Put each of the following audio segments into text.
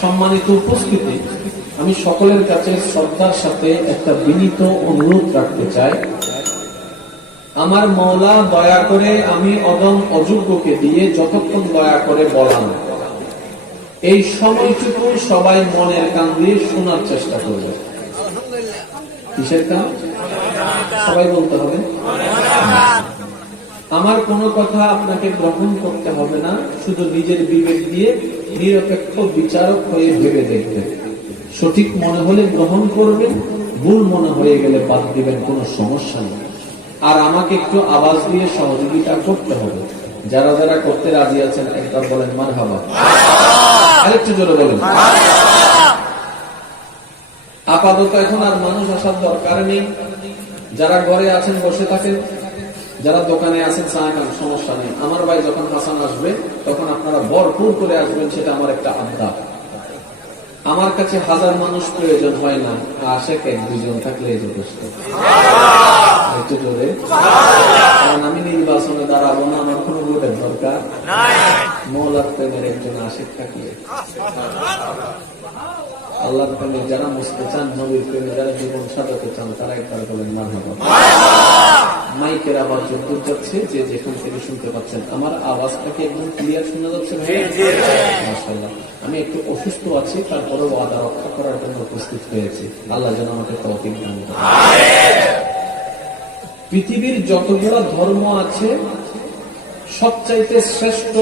সম্মানিত উপস্থিতি, আমি সকলের কাছে শ্রদ্ধার সাথে একটা বিনীত অনুরোধ রাখতে চাই। আমার মওলা দয়া করে আমি অদম অযোগ্যকে দিয়ে যতক্ষণ দয়া করে বলান, এই সময়টুকু সবাই মনের কান দিয়ে শোনার চেষ্টা করবে। কিসের কান? সবাই বলতে হবে। আমার কোনো কথা আপনাকে গ্রহণ করতে হবে না, শুধু নিজের বিবেক দিয়ে নিরপেক্ষ বিচারক হয়ে ভেবে দেখবেন। সঠিক মনে হলে গ্রহণ করবেন, ভুল মনে হয়ে গেলে বাদ দিবেন, কোনো সমস্যা নেই। আর আমাকে একটু আওয়াজ দিয়ে সহযোগিতা করতে হবে। যারা যারা করতে রাজি আছেন একবার বলেন মারহাবা। আরেকটু জোরে বলেন। আপাতত এখন আর মানুষ আসার দরকার নেই। যারা ঘরে আছেন বসে থাকেন, যারা দোকানে আছেন চা খান, সমস্যা নেই। আমার ভাই যখন হাসান আসবে তখন আপনারা ভরপুর করে আসবেন, সেটা আমার একটা আড্ডা। আমার কাছে হাজার মানুষ প্রয়োজন হয় না, আশেক এক দুজন থাকলে যথেষ্ট। একটু জোরে, কারণ আমি নির্বাচনে দাঁড়াবো না, আমার কোনো ভোটের দরকার মওলার প্রেমের একজন আশেক থাকলে। আল্লাহর প্রেমে যারা মুছতে চান, নবীর প্রেমে যারা জীবন সাজাতে চান, তারা একবার বলেন মারহাবা। মাইকের আওয়াজ যত যাচ্ছে, যে যেখান থেকে শুনতে পাচ্ছেন, আমার আওয়াজটাকে একদম ক্লিয়ার শোনা যাচ্ছে ভাই? মাশাআল্লাহ। আমি একটু অসুস্থ আছি, তারপরে ওয়াদা রক্ষা করার জন্য উপস্থিত হয়েছি। আল্লাহ যেন আমাকে তৌফিক দান করেন। পৃথিবীর যতগুলো ধর্ম আছে, সবচাইতে শ্রেষ্ঠ,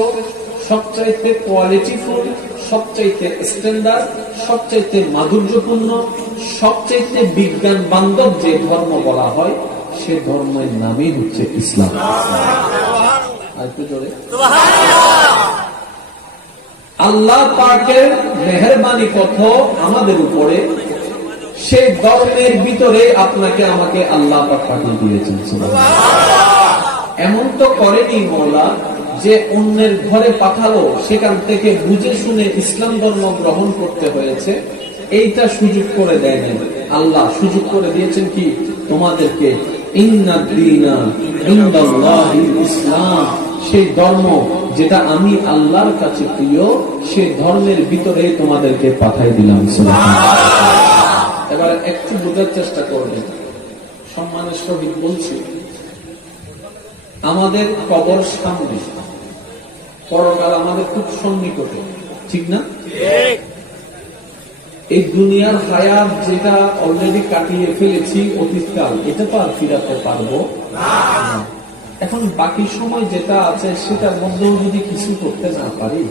সবচাইতে কোয়ালিটিফুল, সবচাইতে স্ট্যান্ডার্ড, সবচাইতে মাধুর্যপূর্ণ, সবচাইতে বিজ্ঞান বান্ধব যে ধর্ম বলা হয়, সে ধর্মের নামই হচ্ছে ইসলাম। আল্লাহ পাকের মেহেরবানি কত আমাদের উপরে, সেই ধর্মের ভিতরে আপনাকে আমাকে আল্লাহ পাক পাঠিয়ে দিয়েছেন। এমন তো করেনি মওলা যে অন্যের ঘরে পাঠালো, সেখান থেকে বুঝে শুনে ইসলাম ধর্ম গ্রহণ করতে হয়েছে, এইটা সুযোগ করে দেয় না। আল্লাহ সুযোগ করে দিয়েছেন কি তোমাদেরকে, ইসলাম, সেই ধর্ম যেটা আমি আল্লাহর কাছে প্রিয়, সেই ধর্মের ভিতরে তোমাদেরকে পাঠাই দিলাম। এবার একটু বোঝার চেষ্টা করবেন, সম্মানের সহিত বলছি। আমাদের কবর সামনে, পরকাল আমাদের খুব সন্নিকটে, ঠিক না? এই দুনিয়ার হায়াত যেটা অলরেডি কাটিয়ে ফেলেছি অতীতকাল, এটা তো আর ফিরাতে পারবো না। এখন বাকি সময় যেটা আছে সেটার মধ্যেও যদি কিছু করতে না পারি,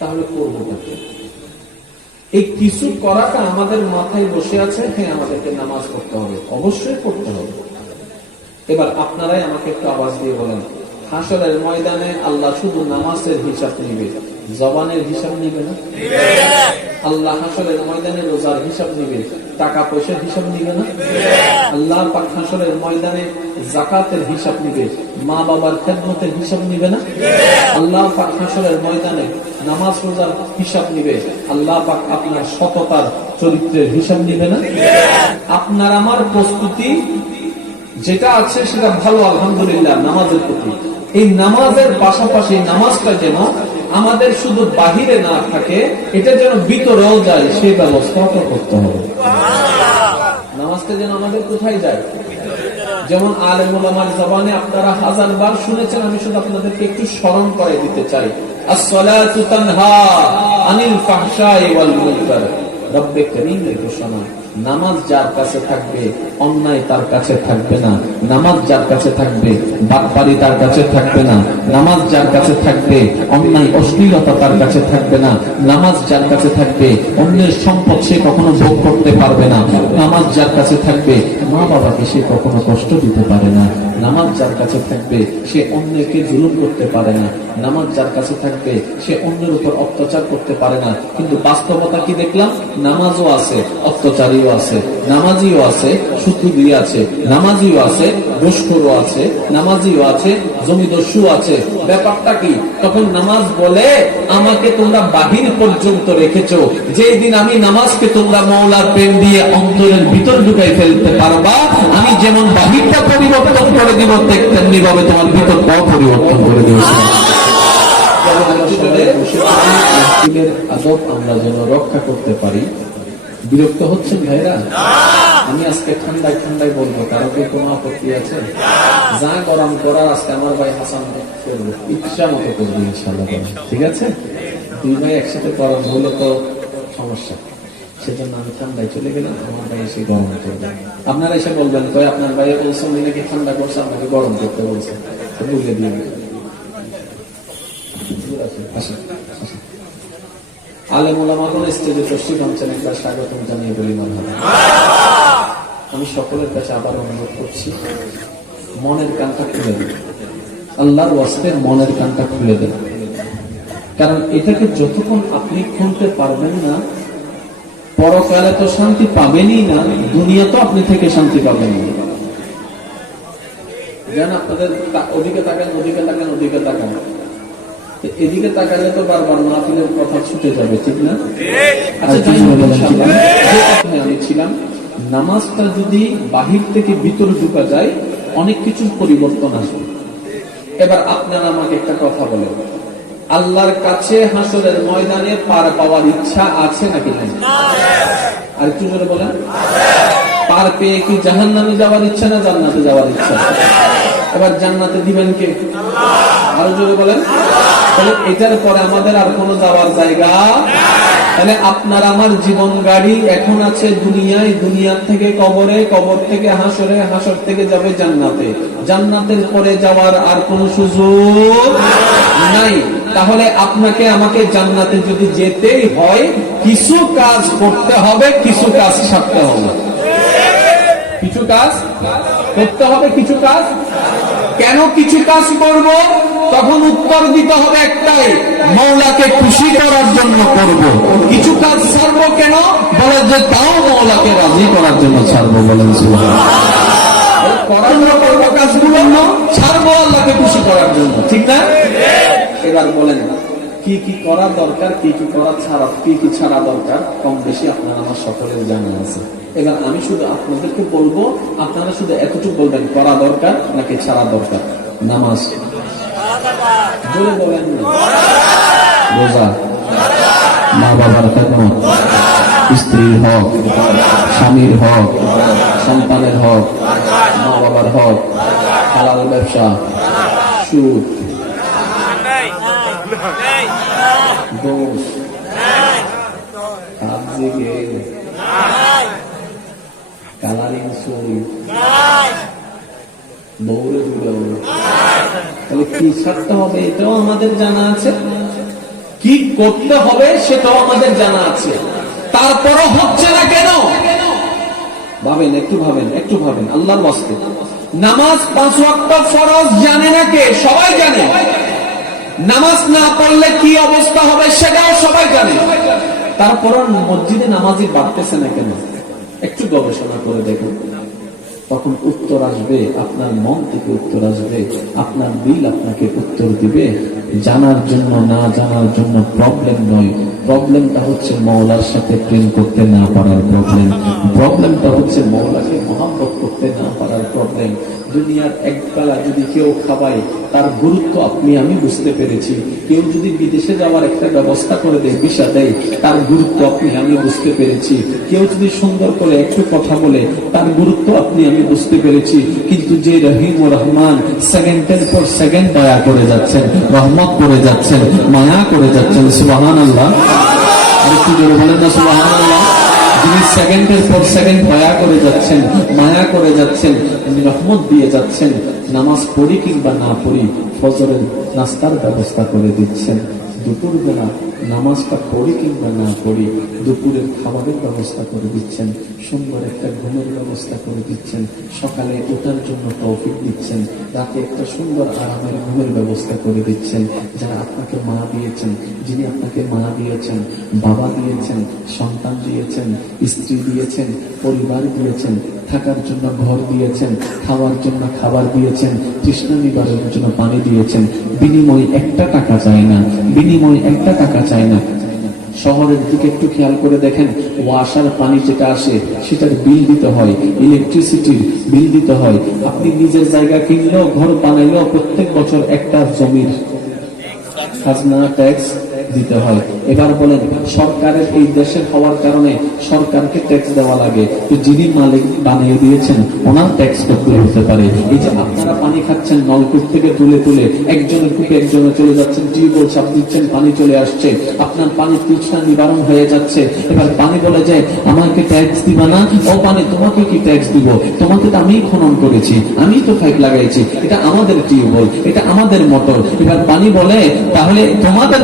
তাহলে করবো তাকে। এই কিছু করাটা আমাদের মাথায় বসে আছে। হ্যাঁ, আমাদেরকে নামাজ পড়তে হবে, অবশ্যই পড়তে হবে। এবার আপনারাই আমাকে একটু আওয়াজ দিয়ে বলেন, হাসরের ময়দানে আল্লাহ শুধু নামাজের হিসাব নিবে, জবানের হিসাব নিবে না? আল্লাহ হাসরের ময়দানে রোজার হিসাব নিবে, টাকা পয়সার হিসাব নিবে না? আল্লাহ পাক হাসরের ময়দানে যাকাতের হিসাব নিবে, মা বাবার খেদমতের হিসাব নিবে না? আল্লাহ পাক হাসরের ময়দানে নামাজ রোজার হিসাব নিবে, আল্লাহ পাক আপনার সততার চরিত্রের হিসাব নিবে না? আপনার আমার প্রস্তুতি যেটা আছে সেটা ভালো, আলহামদুলিল্লাহ, নামাজের প্রতি। এই নামাজের পাশাপাশি নামাজটা যেন আমাদের শুধু বাহিরে না থাকে, এটা যেন ভিতরেও যায়, সেই ব্যবস্থাটা করতে হবে। নামাজটা যেন আমাদের কোথায় যায়? যেমন আলেম ওলামার জবানে আপনারা হাজারবার শুনেছেন, আমি শুধু আপনাদেরকে একটু স্মরণ করে দিতে চাই। আস-সালাতু তানহা আনিল ফাহশাই ওয়াল মুনকার। রব্বে করিমের ঘোষণা, নামাজ যার কাছে থাকবে অন্যায় তার কাছে থাকবে না। নামাজ যার কাছে থাকবে বাটপারি তার কাছে থাকবে না। নামাজ যার কাছে থাকবে অন্যায় অশ্লীলতা তার কাছে থাকবে না। নামাজ যার কাছে থাকবে অন্যের সম্পদ সে কখনো ভোগ করতে পারবে না। নামাজ যার কাছে থাকবে মা বাবাকে সে কখনো কষ্ট দিতে পারে না। নামাজ যার কাছে থাকবে সে অন্যকে জুলুম করতে পারে না। নামাজ যার কাছে থাকবে সে অন্যের উপর অত্যাচার করতে পারে না। কিন্তু বাস্তবতা কি দেখলাম? নামাজও আছে, অত্যাচারীও আছে, নামাজিও আছে, সুদী আছে, নামাজিও আছে, ঘুষখোরও আছে, নামাজিও আছে, জমিদস্যু আছে। ব্যাপারটা কি? তখন নামাজ বলে আমাকে তোমরা বাহির পর্যন্ত রেখেছো, যেই দিন আমি নামাজকে তোমরা মওলার প্রেম দিয়ে অন্তরের ভিতর ঢুকাই ফেলতে পারবা, আমি যেমন বাহিরটা পরিবর্তন করে দিব, তেমনি ভাবে তোমার ভিতরটাও পরিবর্তন করে দিব। সবাই বসে মাহফিলের আদব আমরা যেন রক্ষা করতে পারি। বিরক্ত হচ্ছেন ভাইরা? আমি আজকে ঠান্ডায় ঠান্ডায় বলবো, কারো কি কোনো আপত্তি আছে? যা গরম করার আজকে আমার ভাই হাসান করবো, ইচ্ছা মতো করবো ইনশাআল্লাহ। ঠিক আছে, দুই ভাই একসাথে গরম হলে তো সমস্যা, সেজন্য আমি ঠান্ডায় চলে গেলাম, আমার ভাই এসে গরম করবে। আপনারা এসে বলবেন কই আপনার ভাই বলছেন নাকি ঠান্ডা করছে, আপনাকে গরম করতে বলছে, বুঝে দিয়ে আলেম ওলামাগণ স্টেজে তশরিফ আনছেন, একবার স্বাগতম জানিয়ে বলি মারহাবা। আমি সকলের কাছে আবার অনুরোধ করছি, মনের কানটা খুলে দেন, আল্লাহর ওয়াস্তে মনের কানটা খুলে দেন। কারণ এটাকে যতক্ষণ আপনি খুলতে পারবেন না, পরকালে তো শান্তি পাবেনই না, দুনিয়া তো আপনি থেকে শান্তি পাবেন না। যেন আপনাদের ওদিকে তাকান, ওদিকে তাকান, ওদিকে তাকান, এদিকে তাকালে তো বারবার মাহফিলের কথা ছুটে যাবে, ঠিক না? আচ্ছা, আমি ছিলাম, নামাজটা যদি বাহির থেকে ভিতরে ঢুকা যায় অনেক কিছু পরিবর্তন আসবে। এবার আপনারা আমাকে একটা কথা বলেন, আল্লাহর কাছে হাসরের ময়দানে পার পাওয়ার ইচ্ছা আছে নাকি নাই? আর একটু জোরে বলেন। পার পেয়ে কি জাহান্নামে যাওয়ার ইচ্ছা না জান্নাতে যাওয়ার ইচ্ছা? এবার জান্নাতে দিবেন কে? আরো জোরে বলেন। তাহলে এটার পরে আমাদের আর কোনো যাওয়ার জায়গা? তাহলে আপনার আমার জীবন গাড়ি এখন আছে দুনিয়ায়, দুনিয়া থেকে কবরে, কবর থেকে হাসরে, হাসর থেকে যাবে জান্নাতে, জান্নাতের পরে যাওয়ার আর কোনো সুযোগ নাই। তাহলে আপনাকে আমাকে জান্নাতে যদি যেতেই হয়, কিছু কাজ করতে হবে, কিছু কাজ ছাড়তে হবে। কিছু কাজ করতে হবে, কিছু কাজ। কেন কিছু কাজ করব? তখন উত্তর দিতে হবে একটাই, মওলাকে খুশি করার জন্য করব। কিছু কাজ ছাড়বো কেন? বলে যে তাও মওলাকে রাজি করার জন্য ছাড়বো। বলেন সুবহানাল্লাহ। করার জন্য করবো কাজগুলো, ছাড়বো আল্লাহকে খুশি করার জন্য, ঠিক না? এবার বলেন কি কি করা দরকার, কি কি করা ছাড়া, কি কি ছাড়া দরকার, কম বেশি আপনারা আমার সকলের জানা আছে। এবার আমি শুধু আপনাদেরকে বলবো, আপনারা শুধু এতটুকু বলবেন করা দরকার নাকি ছাড়া দরকার। নামাজ বলে বলেন, রোজা, মা বাবার খেদমত, স্ত্রীর হক, স্বামীর হক, সন্তানের হক, মা বাবার হক, হালাল ব্যবসা, সুদ, দোষ, কালারিং চুরি, দৌড়ে দৌড়ে। তাহলে কি ছাড়তে হবে এটাও আমাদের জানা আছে, কি করতে হবে সেটাও আমাদের জানা আছে। তারপরও হচ্ছে না কেন? ভাবেন, একটু ভাবেন, একটু ভাবেন আল্লাহর ওয়াস্তে। নামাজ 5 ওয়াক্ত ফরজ জানে না কে? সবাই জানে। নামাজ না পড়লে কি অবস্থা হবে সেটাও সবাই জানে। তারপরও মসজিদে নামাজি বাড়তেছে না কেন? একটু গবেষণা করে দেখুন, তখন উত্তর আসবে, আপনার মন থেকে উত্তর আসবে, আপনার দিল আপনাকে উত্তর দিবে। জানার জন্য না জানার জন্য প্রবলেম নয়, প্রবলেমটা হচ্ছে মওলার সাথে প্রেম করতে না পারার প্রবলেম, প্রবলেমটা হচ্ছে মওলাকে মহব্বত করতে না পারার প্রবলেম। দুনিয়ার একবেলা যদি কেউ খাওয়ায়, তার গুরুত্ব আপনি আমি বুঝতে পেরেছি। কেউ যদি বিদেশে যাওয়ার একটা ব্যবস্থা করে দেয়, ভিসা দেয়, তার গুরুত্ব আপনি আমি বুঝতে পেরেছি। কেউ যদি সুন্দর করে একটু কথা বলে, তার গুরুত্ব আপনি আমি বুঝতে পেরেছি। কিন্তু যে রহিম ও রহমান সেকেন্ডের পর সেকেন্ড দয়া করে যাচ্ছেন, রহমত করে যাচ্ছেন, মায়া করে যাচ্ছেন, সুবহানাল্লাহ। আর একটু জোরে বলেন না সুবহানাল্লাহ। যিনি সেকেন্ডের পর সেকেন্ড দয়া করে যাচ্ছেন, মায়া করে যাচ্ছেন, রহমত দিয়ে যাচ্ছেন, নামাজ পড়ি কিংবা না পড়ি ফজরের নাস্তার ব্যবস্থা করে দিচ্ছেন, দুপুর বেলা নামাজটা পড়ি কিংবা না পড়ি দুপুরের খাবারের ব্যবস্থা করে দিচ্ছেন, সুন্দর একটা ঘুমের ব্যবস্থা করে দিচ্ছেন, সকালে ওঠার জন্য তৌফিক দিচ্ছেন, রাতে একটা সুন্দর আরামের ঘুমের ব্যবস্থা করে দিচ্ছেন। যারা আপনাকে মা দিয়েছেন, যিনি আপনাকে মা দিয়েছেন, বাবা দিয়েছেন, সন্তান দিয়েছেন, স্ত্রী দিয়েছেন, পরিবার দিয়েছেন, থাকার জন্য ঘর দিয়েছেন, খাওয়ার জন্য খাবার দিয়েছেন, তৃষ্ণা নিবারণের জন্য পানি দিয়েছেন, বিনিময় একটা টাকা চায় না, বিনিময় একটা টাকা চায় না। শহরের দিকে একটু খেয়াল করে দেখেন, ওয়াসার পানি যেটা আসে সেটার বিল দিতে হয়, ইলেকট্রিসিটির বিল দিতে হয়। আপনি নিজের জায়গা কিনলেও, ঘর বানাইলেও প্রত্যেক বছর একটা জমির খাজনা ট্যাক্স দিতে হয়। এবার বলেন, সরকারের এই দেশের হওয়ার কারণে সরকারকে ট্যাক্স দেওয়া লাগে, তো যিনি মালিক বানিয়ে দিয়েছেন ওনার ট্যাক্স করতে হতে পারে। এই যে আপনারা পানি খাচ্ছেন নলকূপ থেকে তুলে তুলে, একজনের কূপে একজনে চলে যাচ্ছেন, টিউবওয়েল চাপ দিচ্ছেন, পানি চলে আসছে, আপনার পানির তৃষ্ণা নিবারণ হয়ে যাচ্ছে। এবার পানি বলে যে আমাকে ট্যাক্স দিবা না? ও পানি, তোমাকে কি ট্যাক্স দিব? তোমাকে তো আমি খনন করেছি, আমি তো পাইপ লাগাইছি, এটা আমাদের টিউবওয়েল, এটা আমাদের মোটর। এবার পানি বলে তাহলে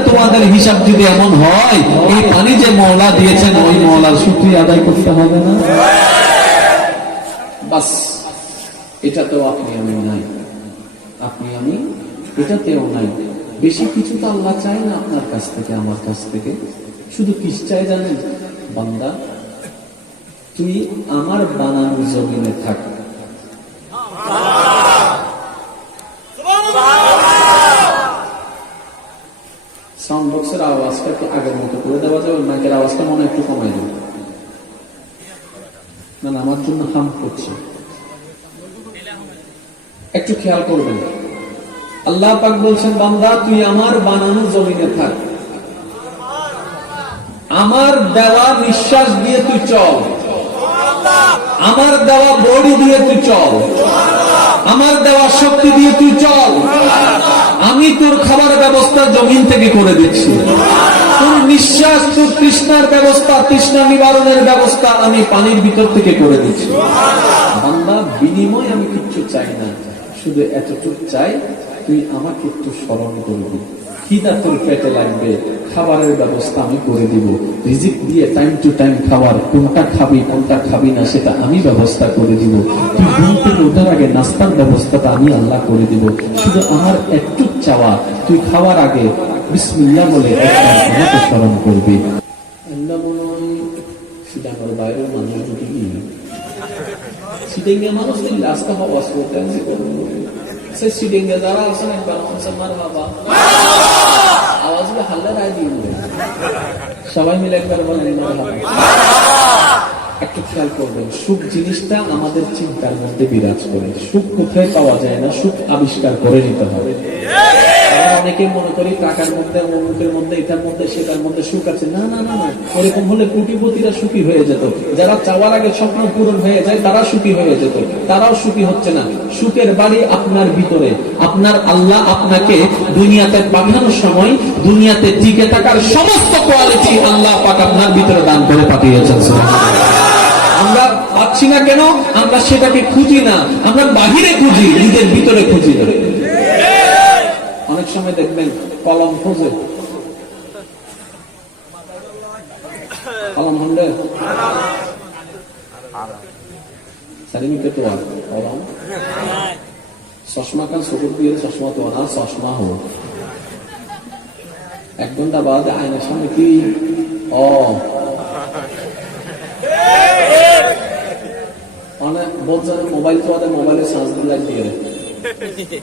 তোমাদের হিসাব যদি এমন হয়, এই পানি যে মওলা দিয়েছেন ওই মওলার শুকরিয়া আদায় করতে হবে না? বাস, এটাতেও আপনি আমি নাই, আপনি আমি এটাতেও নাই। বেশি কিছু তো আল্লাহ চায় না আপনার কাছ থেকে, আমার কাছ থেকে। শুধু কি চাই জানেন? বান্দা, তুই আমার বানানো জমিনে থাক। সাউন্ড বক্সের আওয়াজটা কি আগের মতো করে দেওয়া যাবে? মাইকের আওয়াজটা মনে একটু কমাই দেবে না? আমার জন্য হাম করছে, একটু খেয়াল করবেন। আল্লাহ পাক বলছেন, বান্দা তুই আমার বানানো জমিনে থাক, আমার দেওয়া নিঃশ্বাস দিয়ে তুই চল, আমার দেওয়া বডি দিয়ে তুই চল, আমার দেওয়া শক্তি দিয়ে তুই চল। আমি তোর খাবার ব্যবস্থা জমিন থেকে করে দিচ্ছি, তোর নিঃশ্বাস, তোর তৃষ্ণার ব্যবস্থা, তৃষ্ণা নিবারণের ব্যবস্থা আমি পানির ভিতর থেকে করে দিচ্ছি। বান্দা, বিনিময় আমি কিচ্ছু চাই না, শুধু এতটুকু চাই তুই আমাকে একটু স্মরণ করবি। খিদা তোর পেটে লাগবে, খাবারের ব্যবস্থা আমি করে দিব, রিজিক দিয়ে টাইম টু টাইম খাবার, কোনটা খাবি কোনটা খাবি না সেটা আমি ব্যবস্থা করে দিব। তুই ঘুম থেকে ওঠার আগে নাস্তার ব্যবস্থাটা আমি আল্লাহ করে দিব। শুধু আমার একটু চাওয়া, তুই খাওয়ার আগে বিসমিল্লাহ বলে একবার আমাকে স্মরণ করবি। আল্লাহ মনে হয় সিটাঙ্গার বাইরের মানুষ ঢুকে গিয়ে সিটিংয়ে মানুষ রাস্তা হওয়া সে সিটিংয়ে যারা আছেন একবার মারহাবা আওয়াজ হাল্লা রায় দিয়ে সবাই মিলে একবার বলেন মারহাবা। একটু খেয়াল করবেন, সুখ জিনিসটা আমাদের চিন্তার মধ্যে বিরাজ করে। সুখ কোথায় পাওয়া যায় না, সুখ আবিষ্কার করে নিতে হবে। অনেকে মনে করি টাকার মধ্যে, অমুকের মধ্যে, এটার মধ্যে, সেটার মধ্যে সুখ আছে। না না না না, ওরকম হলে কোটিপতিরা সুখী হয়ে যেত। যারা চাওয়ার আগে স্বপ্ন পূরণ হয়ে যায় তারা সুখী হয়ে যেত, তারাও সুখী হচ্ছে না। সুখের বাড়ি আপনার ভিতরে। আপনার আল্লাহ আপনাকে দুনিয়াতে পাঠানোর সময় দুনিয়াতে টিকে থাকার সমস্ত কোয়ালিটি আল্লাহ পাক আপনার ভিতরে দান করে পাঠিয়েছেন। আমরা পাচ্ছি না কেন? আমরা সেটাকে খুঁজি না, আমরা বাহিরে খুঁজি, নিজের ভিতরে খুঁজি না। অনেক সময় দেখবেন কলম খোঁজে, কলম হন্ডে সারিমিকে তো আর কলম চশমা কাল চকুর দিয়ে চশমা তো আর চশমা হোক 1 ঘন্টা বাদে আয়নার সামনে কি অনেক বলছে মোবাইল তো মোবাইলে চার্জ দিয়ে লাইট দিয়ে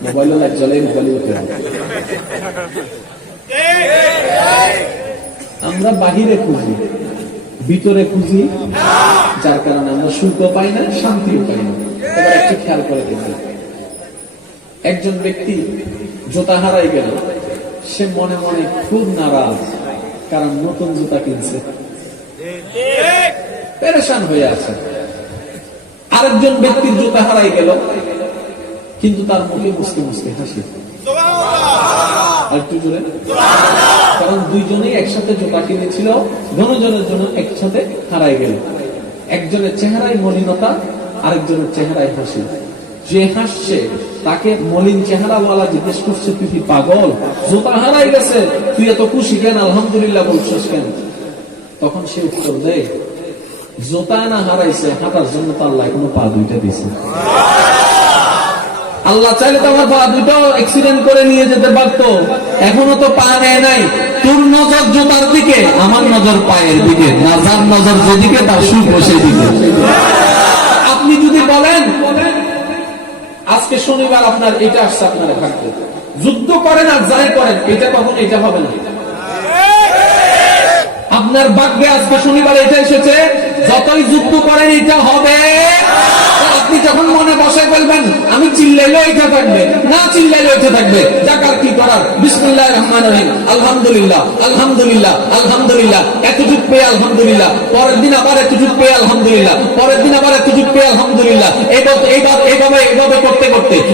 মোবাইলে লাইট জ্বলে মোবাইলে উঠে। আমরা বাহিরে খুঁজি, ভিতরে খুঁজি, যার কারণে আমরা সুখও পাই না, শান্তিও পাই না। এবার একটু খেয়াল করে দেখি, একজন ব্যক্তি জুতা হারাই গেল, সে মনে মনে খুব নারাজ, কারণ নতুন জুতা কিনছে, পেরেশান হয়ে আছে। আরেকজন ব্যক্তির জুতা হারাই গেল, কিন্তু তার মুখে মুসকে মুসকে হাসি। একটু জোরে, কারণ দুইজনেই একসাথে জুতা কিনেছিল, দুজনের জন্য একসাথে হারাই গেল। একজনের চেহারায় মলিনতা, আরেকজনের চেহারায় হাসি। যে হাসছে তাকে মলিন চেহারাওয়ালা জিজ্ঞেস করছে, তুই কি পাগল? জুতা হারাই গেছে, তুই এত খুশি কেন, আলহামদুলিল্লাহ বলছিস কেন? তখন সে উত্তর দেয়, জুতা না হারাইছে, হাঁটার জন্য তো আল্লাহ এখনো পা দুইটা দিয়েছে। আল্লাহ চাইলে তো আমার পা দুটো অ্যাক্সিডেন্ট করে নিয়ে যেতে পারতো, এখনো তো পা নেয় নাই। তোর নজর জুতার দিকে, আমার নজর পায়ের দিকে, যার নজর যেদিকে তার সুখ বসে দিকে। আপনি যদি বলেন আজকে শনিবার আপনার এটা আসছে, আপনারা থাকতে যুদ্ধ করেন আর যাই করেন, এটা কখন এটা হবে না। আপনার ভাগ্যে আজকে শনিবার এটা এসেছে, যতই যুদ্ধ করেন এটা হবে। আপনি আপনি যখন মনে বসে ফেলবেন আমি চিল্লাইলে ওইটা থাকবে, না চিল্লাইলে ওইটা থাকবে, যাকার কি করার। বিসমিল্লাহির রহমানির রহিম, আলহামদুলিল্লাহ আলহামদুলিল্লাহ আলহামদুলিল্লাহ, এতটুক পেয়ে আলহামদুলিল্লাহ, পরের দিন আবার এতটুক পেয়ে আলহামদুলিল্লাহ, পরের দিন আবার এতটুক পেয়ে আলহামদুলিল্লাহ।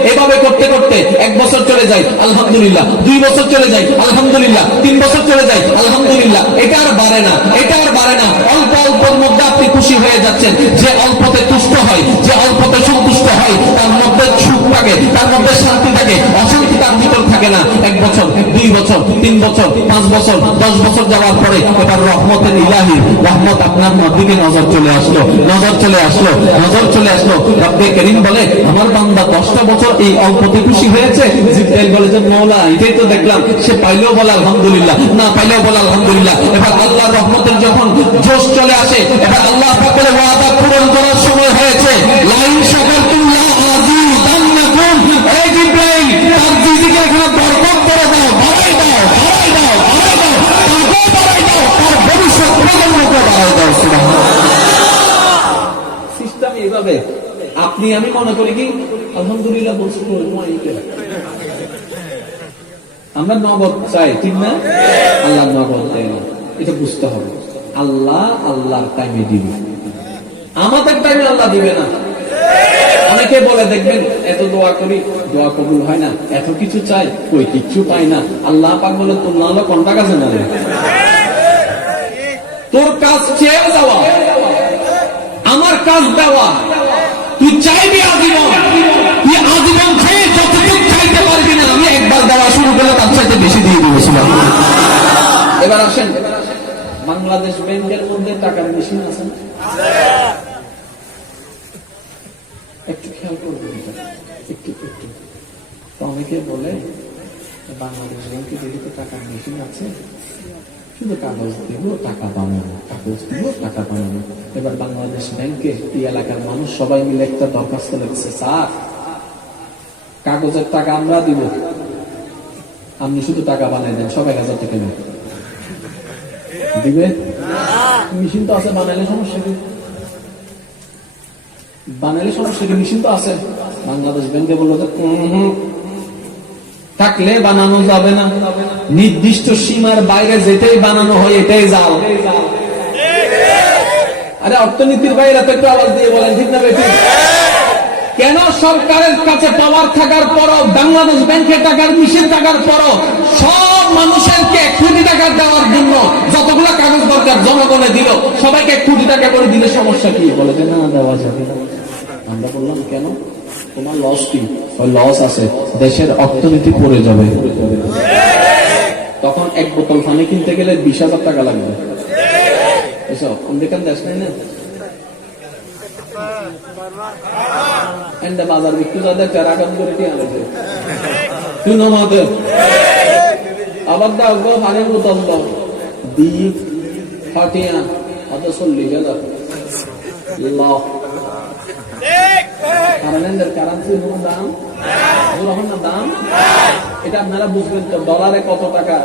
এইভাবে করতে করতে 1 বছর চলে যায় আলহামদুলিল্লাহ, 2 বছর চলে যায় আলহামদুলিল্লাহ, 3 বছর চলে যায় আলহামদুলিল্লাহ। এটা আর বাড়ে না, এটা আর বাড়ে না। অল্প অল্পর মধ্যে আপনি খুশি হয়ে যাচ্ছেন। যে অল্পতে তুষ্ট হয়, যে অল্পতে সন্তুষ্ট হয়, তার মধ্যে সুখ থাকে, তার মধ্যে শান্তি থাকে, অশান্তি তার ভিতর থাকে না। 1 বছর, 2 বছর, 3 বছর, 5 বছর, 10 বছর যাওয়ার পরে এবার রহমতের ইলাহি, রহমত আপনার দিকে নজর চলে আসলো, নজর চলে আসলো, নজর চলে আসলো। রব্বে করিম বলে আমার বান্দা 10টা বছর এই অল্পতে খুশি হয়েছে। জিবরাইল বলে যে মওলা এটাই তো দেখলাম, সে পাইলেও বলে আলহামদুলিল্লাহ, না পাইলেও বলে আলহামদুলিল্লাহ। এবার আল্লাহর রহমতের যখন জোশ চলে আসে, এবার আল্লাহ পাক বলে ওয়াদা পূরণ করার সময় হয়েছে। লাইন শাকারতুম লা আযীদান্নাকুম। এই জিবরাইল তার দিদিকে এখানে বরকত করে দাও, বাড়াই দাও, বাড়াই দাও, বাড়াই দাও, তাকে বাড়াই দাও, তার ভবিষ্যৎ প্রজন্মকে বাড়াই দাও। সুবহানাল্লাহ। সিস্টেম এইভাবে। আপনি আমি মনে করি কি আলহামদুলিল্লাহ বলছি, আমরা নগদ চাই, ঠিক না? আল্লাহ নগদ দেয় না, এটা বুঝতে হবে। আল্লাহ আল্লাহর টাইমে দিবে, আমাদের টাইমে আল্লাহ দিবে না। অনেকে বলে দেখবেন এত দোয়া করি, দোয়া কবুল হয় না, এত কিছু চাই, কই কিচ্ছু পাই না। আল্লাহ পাক বলে তোর না হলো কোনটা কাছে না, তোর কাজ চেয়ে যাওয়া, আমার কাজ দেওয়া। তুই চাইবি আজীবন, তুই আজীবন চেয়ে যতটুকু চাইতে পারবি না, আমি একবার দেওয়া শুরু করলে তার চাইতে বেশি দিয়ে দিব। এবার আসেন, বাংলাদেশ ব্যাংকের মধ্যে টাকার মেশিন আছে, একটু খেয়াল করবেন, একটু একটু। তো অনেকে বলে বাংলাদেশ ব্যাংকে যেহেতু টাকার মেশিন আছে, শুধু কাগজ দিব টাকা বানানো, কাগজ দিব টাকা বানানো। এবার বাংলাদেশ ব্যাংকে এই এলাকার মানুষ সবাই মিলে একটা দরখাস্ত লিখছে, স্যার কাগজের টাকা আমরা দিব, আপনি শুধু টাকা বানাই দেন, সব 1000 টাকা নেন। দিবে? মেশিন তো আছে, বানাইলে সমস্যা কি? বানাইলে সমস্যা কি? মেশিন তো আছে। বাংলাদেশ ব্যাংকে বললো যে থাকলে বানানো যাবে না, নির্দিষ্ট সীমার বাইরে যেটাই বানানো হয় এটাই জাল। আরে অর্থনীতির বাইরে তো একটু আওয়াজ দিয়ে বলেন, ঠিক না বেটি? কেন সরকারের কাছে পাওয়ার থাকার পরও, বাংলাদেশ ব্যাংকে টাকার মেশিন থাকার পরও সব মানুষেরকে 1 কোটি টাকা দেওয়ার জন্য যতগুলো কাগজ দরকার জনগণে দিল, সবাইকে 1 কোটি টাকা করে দিলে সমস্যা কি? বলে যে না দেওয়া যাবে না। আমরা বললাম কেন? তোমার লস কি? ওই লস আছে, দেশের অর্থনীতি পড়ে যাবে। তখন 1 বোতল পানি কিনতে গেলে 20,000 টাকা লাগবে। এসব আমাদের দেশ নাই না। বাজার বিক্রি যাদের চারাগান করে কি আনেছে তুই নমাতে আবার দাও গো পানির বোতল দাও, দ্বীপ ফাটিয়া অত 40,000 দাম। এটা আপনারা বুঝবেন তো, ডলারে কত টাকা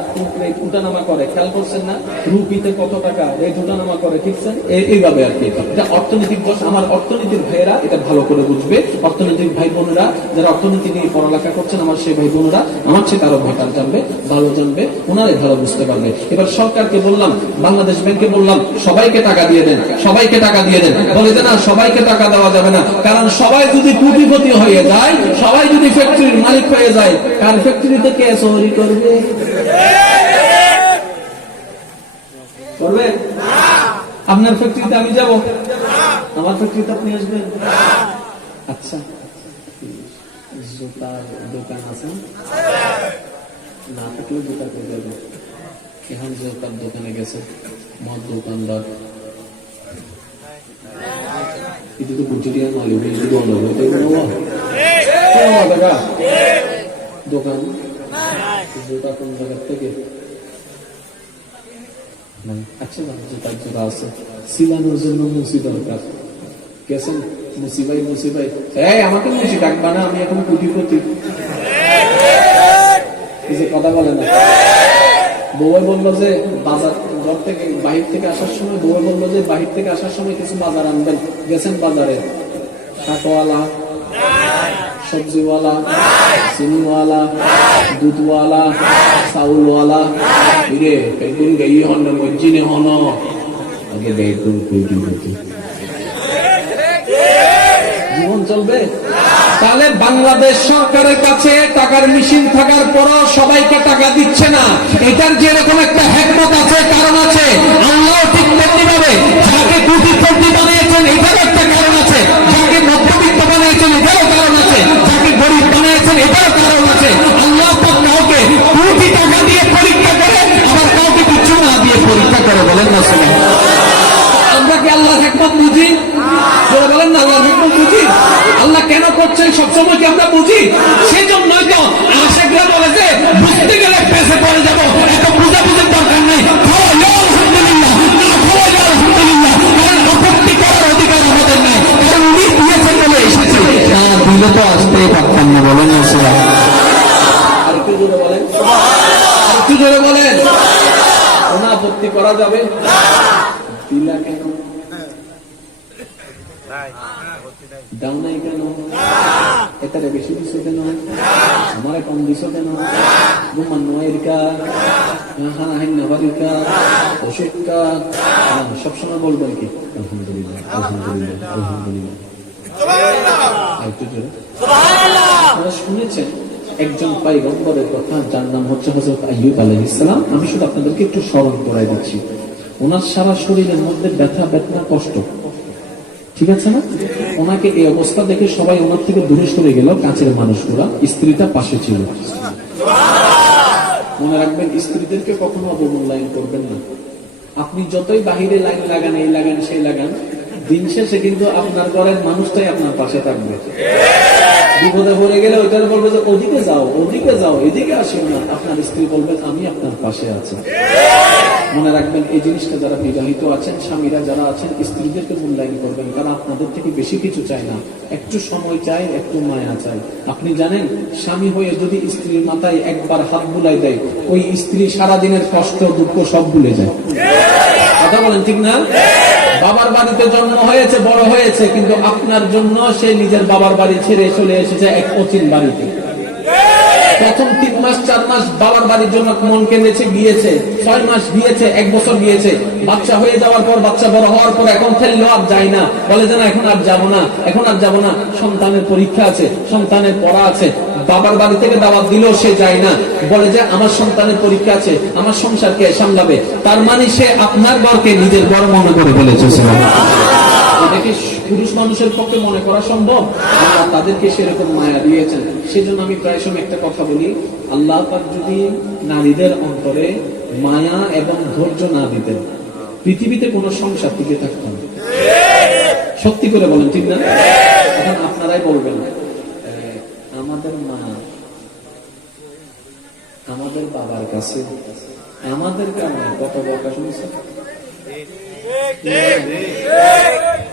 রেট উঠানামা করে, খেয়াল করছেন না? রুপিতে কত টাকা রেট উঠানামা করে, ঠিকছেন? এইভাবে আর কি। এটা অর্থনৈতিক বস, আমার অর্থনীতির ভাইয়েরা এটা ভালো করে বুঝবে। অর্থনৈতিক ভাই বোনেরা যারা অর্থনীতি নিয়ে পড়ালেখা করছেন, আমার সেই ভাই বোনেরা আমার চেয়ে আরো বেটার জানবে, ভালো জানবে, ওনারাই ভালো বুঝতে পারবে। এবার সরকারকে বললাম, বাংলাদেশ ব্যাংকে বললাম সবাইকে টাকা দিয়ে দেন, সবাইকে টাকা দিয়ে দেন। বলে যে না, সবাইকে টাকা দেওয়া যাবে না, কারণ সবাই যদি কোটিপতি হয়ে যায়, সবাই যদি ফ্যাক্টরির মালিক হয়ে যায়, কার ফ্যাক্টরিতে কে চুরি করবে? করবে? আপনার ফ্যাক্টরিতে আমি যাব? আমার ফ্যাক্টরিতে আপনি আসবেন? আচ্ছা, জুতার দোকান আছে না? থাকলে জুতা করে যাবে। এখন জুতার দোকানে গেছে মদ দোকানদার, itu tuh kuncinya malu, itu doang dong, itu doang. Kalau ada kah? Doang. Juta pun jaga tege. Nah, action lah juta ase. Sila nuzul musibah kah? Kesan musibah. আমাকে মুসি ডাকবা না, আমি এখন কোটিপতি। এই যে কথা বলে না। বউ বললো যে বাজার ঘর থেকে বাহির থেকে আসার সময়, বউ বললো যে বাহির থেকে আসার সময় কিছু বাজার আনবেন। গেছেন বাজারে, কাটওয়ালা, সবজিওয়ালা, চিনিওয়ালা, দুধওয়ালা, চাউলওয়ালা, ইরে একদিন গাই হন মসজিদে হন আগে বেতন পেটি পেটি জীবন চলবে। তাহলে বাংলাদেশ সরকারের কাছে টাকার মেশিন থাকার পরও সবাইকে টাকা দিচ্ছে না, এটার যেরকম একটা হিকমত আছে, কারণ আছে। আল্লাহ ঠিক তেমনি ভাবে যাকে কোটিপতি বানিয়েছেন এটার একটা কারণ আছে, যাকে মধ্যবিত্ত বানিয়েছেন এটারও কারণ আছে, যাকে গরিব বানিয়েছেন এটারও কারণ আছে। আল্লাহ পাক কাউকে কোটি টাকা দিয়ে পরীক্ষা করে, আবার কাউকে কিছু না দিয়ে পরীক্ষা করে। বলেন না সুবহানাল্লাহ। আমরা কি আল্লাহর হিকমত বুঝি? যারা বলেন না আল্লাহর হিকমত বুঝি, আল্লাহ কেন করছেন সবসময় কি আমরা বুঝি? সেজন্যই তো আশেকরা বলে যে বুঝতে গেলে পেছে পড়ে যাব, এত বুঝাবুঝির দরকার নেই, আলহামদুলিল্লাহ, আলহামদুলিল্লাহ, কারণ আপত্তি করার অধিকার আমাদের নাই, কারণ উনি দিয়েছেন বলে এসেছে, না দিলে তো আসতেই পারতাম না। বলেন না সুবহানাল্লাহ। আর একটু জোরে বলেন, আর একটু জোরে বলেন। কোনো আপত্তি করা যাবে না। দিলা কেন? দাও নাই কেন? এটারে বেশি দিছো কেন? আমারে কম দিছো কেন? গুমান নয়কা হানাহিনাবারিকা অসুখকা সবসময় বলবেন কি আলহামদুলিল্লাহ, আলহামদুলিল্লাহ, আলহামদুলিল্লাহ। আপনারা শুনেছেন একজন পয়গম্বরের কথা, যার নাম হচ্ছে হযরত আইয়ুব আলাইহিস সালাম। আমি শুধু আপনাদেরকে একটু স্মরণ করাই দিচ্ছি। ওনার সারা শরীরের মধ্যে ব্যথা বেদনা কষ্ট, ঠিক আছে না? ওনাকে এই অবস্থা দেখে সবাই ওনার থেকে দূরে সরে গেল, কাছের মানুষগুলা। স্ত্রীটা পাশে ছিল। মনে রাখবেন, স্ত্রীদেরকে কখনো অবমূল্যায়ন করবেন না। আপনি যতই বাহিরে লাইন লাগান, এই লাগান সেই লাগান, দিন শেষে কিন্তু আপনার ঘরের মানুষটাই আপনার পাশে থাকবে। বিপদে পড়ে গেলে ওইটার বলবে যে ওদিকে যাও, ওদিকে যাও, এদিকে আসিও না। আপনার স্ত্রী বলবেন আমি আপনার পাশে আছি। মনে রাখবেন, এই জিনিসটা যারা বিবাহিত আছেন, স্বামীরা যারা আছেন, স্ত্রীদেরকে মূল্যায়ন করবেন, কারণ আপনাদের থেকে বেশি কিছু চাই না, একটু সময় চাই, একটু মায়া চাই। আপনি জানেন, স্বামী হয়ে যদি স্ত্রীর মাথায় একবার হাত বুলাই দেয়, ওই স্ত্রী সারাদিনের কষ্ট দুঃখ সব ভুলে যায়। কথা বলেন ঠিক না? বাবার বাড়িতে জন্ম হয়েছে, বড় হয়েছে, কিন্তু আপনার জন্য সে নিজের বাবার বাড়ি ছেড়ে চলে এসেছে এক অচিন বাড়িতে। প্রথম 3 মাস 4 মাস বাবার বাড়ির জন্য মন কেঁদেছে, গিয়েছে, 6 মাস গিয়েছে, 1 বছর গিয়েছে। বাচ্চা হয়ে যাওয়ার পর, বাচ্চা বড় হওয়ার পর এখন ফেললেও আর যায় না, বলে যে না এখন আর যাবো না, এখন আর যাবো না। সন্তানের পরীক্ষা আছে, সন্তানের পড়া আছে, বাবার বাড়ি থেকে দাওয়াত দিলেও সে যায় না, বলে যে আমার সন্তানের পরীক্ষা আছে, আমার সংসার কে সামলাবে? তার মানে সে আপনার ঘরকে নিজের ঘর মনে করে ফেলেছে। এটা কি পুরুষ মানুষের পক্ষে মনে করা সম্ভব? আল্লাহ তাদেরকে সেরকম মায়া দিয়েছেন। সেজন্য আমি প্রায় সময় একটা কথা বলি, আল্লাহ পাক যদি নারীদের অন্তরে মায়া এবং ধৈর্য না দিতেন, পৃথিবীতে কোনো সংসার টিকে থাকতো না। সত্যি করে বলেন, ঠিক না? এখন আপনারাই বলবেন, আমাদের মা আমাদের বাবার কাছে আমাদের কারণে কত বকা শুনেছে,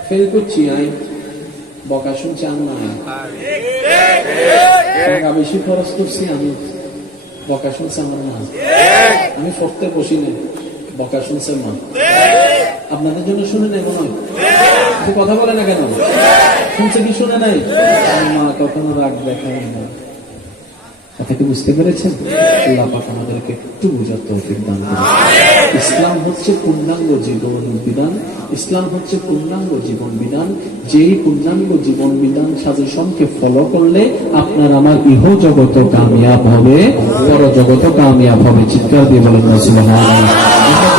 ফেল করছি, আই বকা শুনছি, টাকা বেশি খরচ করছি, আমি বকা শুনছে আমার মা, আমি পড়তে বসি না, বকা শুনছে মা। আপনাদের জন্য শুনে নাই মনে হয়? কথা বলে না কেন? শুনছে কি শুনে নাই? মা কখনো রাগ দেখায় না। কথাকে বুঝতে পেরেছেন? আল্লাহ পাক আমাদেরকে একটু বুঝার তৌফিক দান করুন। ইসলাম হচ্ছে পূর্ণাঙ্গ জীবন বিধান। ইসলাম হচ্ছে পূর্ণাঙ্গ জীবন বিধান। যেই পূর্ণাঙ্গ জীবন বিধান সাজেশনকে ফলো করলে আপনার আমার ইহ জগত কামিয়াব হবে, পর জগত কামিয়াব হবে। চিৎকার দিয়ে বলেন না সুবহানাল্লাহ। আমরা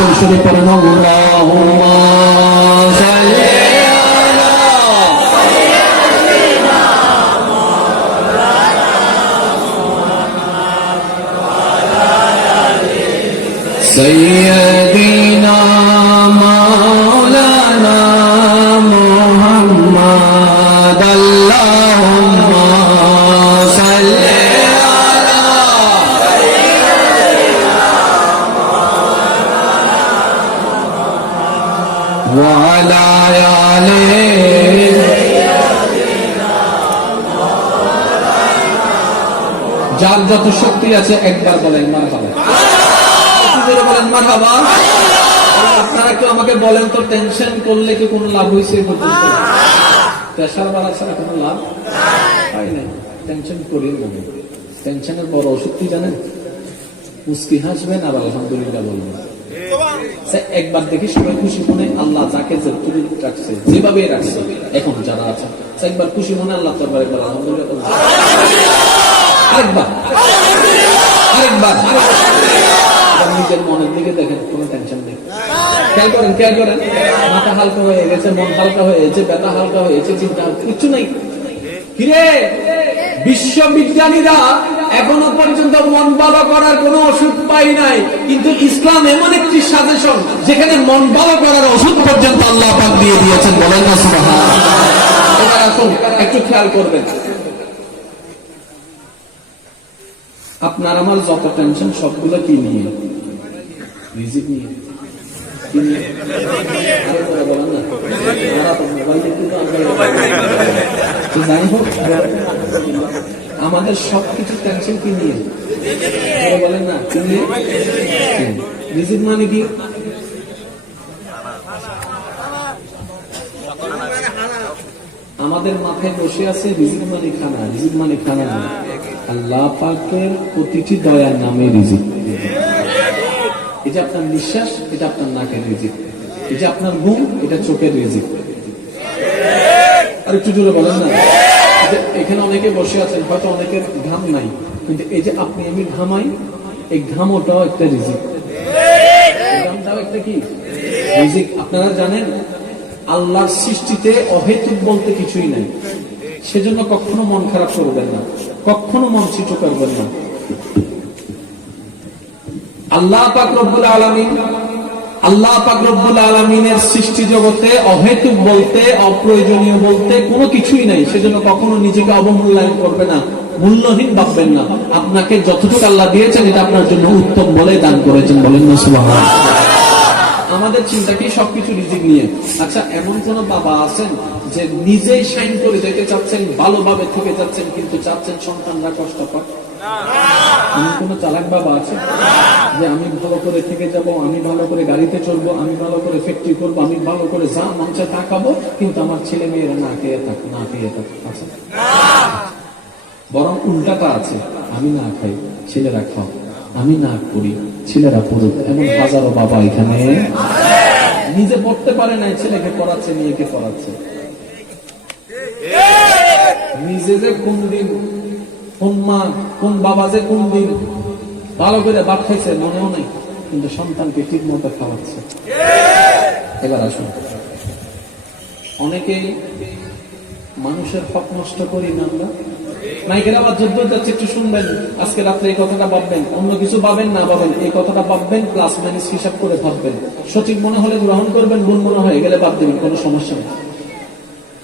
পড়েন আল্লাহুম্মা সাল্লি سيدنا مولانا محمد اللهم صل على وعلى آله যার যত শক্তি আছে একবার বলেন মারহাবা। বলেন মারহাবা। আপনারা কেউ আমাকে বলেন তো, টেনশন করলে কি কোনো লাভ হয়েছে? প্রেশার বাড়া ছাড়া কোনো লাভ হয় না। টেনশন করিও না। টেনশনের বড় ওষুধ কি জানেন? মুস্কি হাসবেন আবার আলহামদুলিল্লাহ বলবেন। একবার দেখি সবাই খুশি মনে আল্লাহ যাকে রাখছে যেভাবে রাখছে এখন যারা আছে একবার খুশি মনে আল্লাহ তারপর একবার আলহামদুলিল্লাহ, আরেকবার আরেকবার নিজের মনের দিকে দেখেন, কোনো টেনশন নেই। খেয়াল করেন, খেয়াল করেন, মাথা হালকা হয়ে গেছে, মন হালকা হয়েছে, ব্যথা হালকা হয়েছে, চিন্তা কিছু নাই। কিরে, বিশ্ববিজ্ঞানীরা এখনো পর্যন্ত মন ভালো করার কোন ওষুধ পাই নাই, কিন্তু ইসলাম এমন একটি সাজেশন যেখানে মন ভালো করার ওষুধ পর্যন্ত আল্লাহ পাক দিয়ে দিয়েছেন। বলেন না সুবহানাল্লাহ। এবার আসুন একটু খেয়াল করবেন, আপনার আমার যত টেনশন সবগুলো কি নিয়ে? রিজিক নিয়ে। কি নিয়ে? আরে তোরা বলেন না, মোবাইল দেখতে তো যাই হোক, আমাদের সবকিছু টেনশন কি নিয়ে? বলেন না, কি নিয়ে? রিজিক মানে কি? আমাদের মাথায় বসে আছে রিজিক মানে খানা। রিজিক মানে খানা না, আল্লাহ পাকের প্রতিটি দয়ার নামে রিজিক। এই যে আপনার নিঃশ্বাস, এটা আপনার নাকের রিজিক। এই যে আপনার ঘুম, এটা চোখের রিজিক। আর একটু জোরে বলেন না। এখানে অনেকে বসে আছেন, হয়তো অনেকের ঘাম নাই, কিন্তু এই যে আপনি আমি ঘামাই, এই ঘামটাও একটা রিজিক। ঘামটাও একটা কি রিজিক? আপনারা জানেন আল্লাহর সৃষ্টিতে অহেতুক বলতে কিছুই নাই, সেজন্য কখনো মন খারাপ করবেন না, কখনো মন ছোট করবেন না। আল্লাহ পাক রব্বুল আলামিন, আল্লাহ পাক রব্বুল আলামিনের সৃষ্টি জগতে অহেতুক বলতে, অপ্রয়োজনীয় বলতে কোনো কিছুই নাই, সেজন্য কখনো নিজেকে অবমূল্যায়ন করবে না, মূল্যহীন ভাববেন না। আপনাকে যতটুকু আল্লাহ দিয়েছেন এটা আপনার জন্য উত্তম বলে দান করেছেন। বলেন না সুবহানাল্লাহ। আমাদের চিন্তা কি সবকিছু রিজিক নিয়ে? আচ্ছা, এমন কোন বাবা আছেন যে নিজেই শাইন করে যেতে চাচ্ছেন, ভালোভাবে থেকে যাচ্ছেন, কিন্তু চাচ্ছেন সন্তানরা কষ্ট পাক? এমন কোন চালাক বাবা আছে যে আমি ভালো করে থেকে যাব, আমি ভালো করে গাড়িতে চলবো, আমি ভালো করে ফ্যাক্টরি করবো, আমি ভালো করে যা মঞ্চে তা খাবো, কিন্তু আমার ছেলে মেয়েরা না খেয়ে থাক, না খেয়ে থাক? আছে? বরং উল্টাটা আছে, আমি না খাই, ছেলেরা খাও, আমি না করি, ছেলেরা পড়ুক। এমন হাজারো বাবা এখানে নিজে পড়তে পারে না, ছেলেকে পড়াচ্ছে, মেয়েকে পড়াচ্ছে। নিজে যে কোন দিন, কোন মা, কোন বাবা যে কোন দিন ভালো করে ভাত খাইছে মনেও নাই, কিন্তু সন্তানকে ঠিক মতো খাওয়াচ্ছে। এবার আসুন, অনেকেই মানুষের হক নষ্ট করি না আমরা। মাইকের আবার যুদ্ধ যাচ্ছে, একটু শুনবেন, আজকে রাত্রে এই কথাটা ভাববেন, অন্য কিছু ভাবেন না ভাবেন, এই কথাটা ভাববেন, প্লাস মাইনাস হিসাব করে ভাববেন। সঠিক মনে হলে গ্রহণ করবেন, ভুল মনে হয়ে গেলে বাদ দেবেন, কোনো সমস্যা নেই।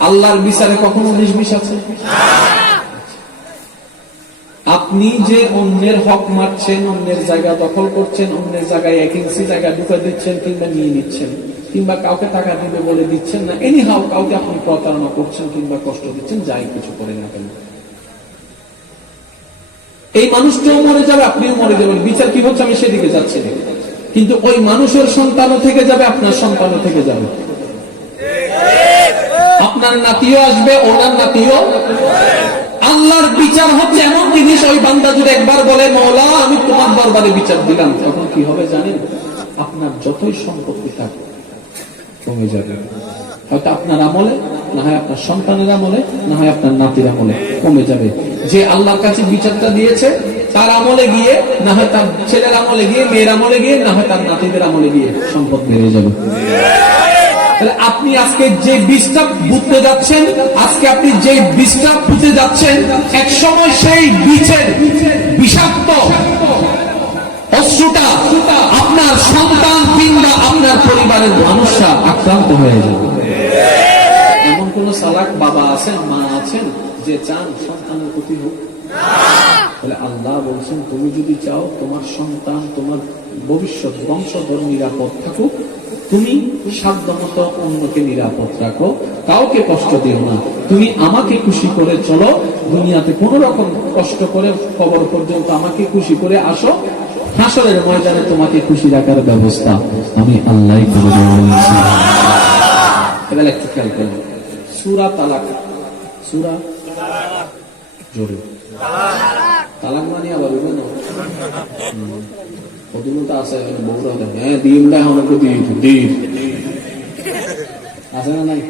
আল্লাহর বিচারে কখনো 19-20 আছে? আপনি যে অন্যের হক মারছেন, অন্যের জায়গা দখল করছেন, অন্যের জায়গায় 1 ইঞ্চি জায়গা ঢুকে দিচ্ছেন কিংবা নিয়ে নিচ্ছেন, কিংবা কাউকে টাকা দিবে বলে দিচ্ছেন না, এনি হাও কাউকে আপনি প্রতারণা করছেন কিংবা কষ্ট দিচ্ছেন, যাই কিছু করে না কেন, এই মানুষটাও মরে যাবে, আপনিও মরে যাবেন। বিচার কি হচ্ছে আমি সেদিকে যাচ্ছি না, কিন্তু ওই মানুষের সন্তানও থেকে যাবে, আপনার সন্তানও থেকে যাবে, আপনার নাতিও আসবে, ওনার নাতিও। আল্লাহর বিচার হচ্ছে এমন জিনিস, ওই বান্দা যদি একবার বলে মওলা আমি তোমার দরবারে বিচার দিলাম, তখন কি হবে জানেন? আপনার যতই সম্পত্তি থাকে কমে যাবে, হয়তো আপনার আমলে, না হয় আপনার সন্তানের আমলে, না হয় আপনার নাতির আমলে কমে যাবে। যে আল্লাহর কাছে বিচারটা দিয়েছে তার আমলে গিয়ে, না হয় তার ছেলের আমলে গিয়ে, মেয়ের আমলে গিয়ে, না হয় তার নাতিদের আমলে গিয়ে সম্পদ বেড়ে যাবে। তাহলে আপনি আজকে যে বীজটা বুনতে যাচ্ছেন, আজকে আপনি যে বীজটা পুঁতে যাচ্ছেন, এক সময় সেই বীজের বিষাক্ত অশ্রুটা আপনার সন্তান কিংবা আপনার পরিবারের মানুষরা আক্রান্ত হয়ে যাবে। এমন কোন চালাক বাবা আছেন, মা আছেন যে চান সন্তানের ক্ষতি হোক? তাহলে আল্লাহ বলছেন তুমি যদি চাও তোমার সন্তান, তোমার ভবিষ্যৎ বংশধর নিরাপদ থাকুক, তুমি সাধ্যমতো অন্যকে নিরাপদ রাখো, কাউকে কষ্ট দিও না, তুমি আমাকে খুশি করে চলো, দুনিয়াতে কোন রকম কষ্ট করে কবর পর্যন্ত আমাকে খুশি করে আসো, হাসরের ময়দানে তোমাকে খুশি রাখার ব্যবস্থা আমি আল্লাহ করে দিয়েছি। এবার একটু খেয়াল করুন, সূরা তালাক, সূরা জোরে তালাক মানে আবার কতগুলো আছে বউরা, হ্যাঁ দিন দেয় আমাকে দিন আছে না নাই?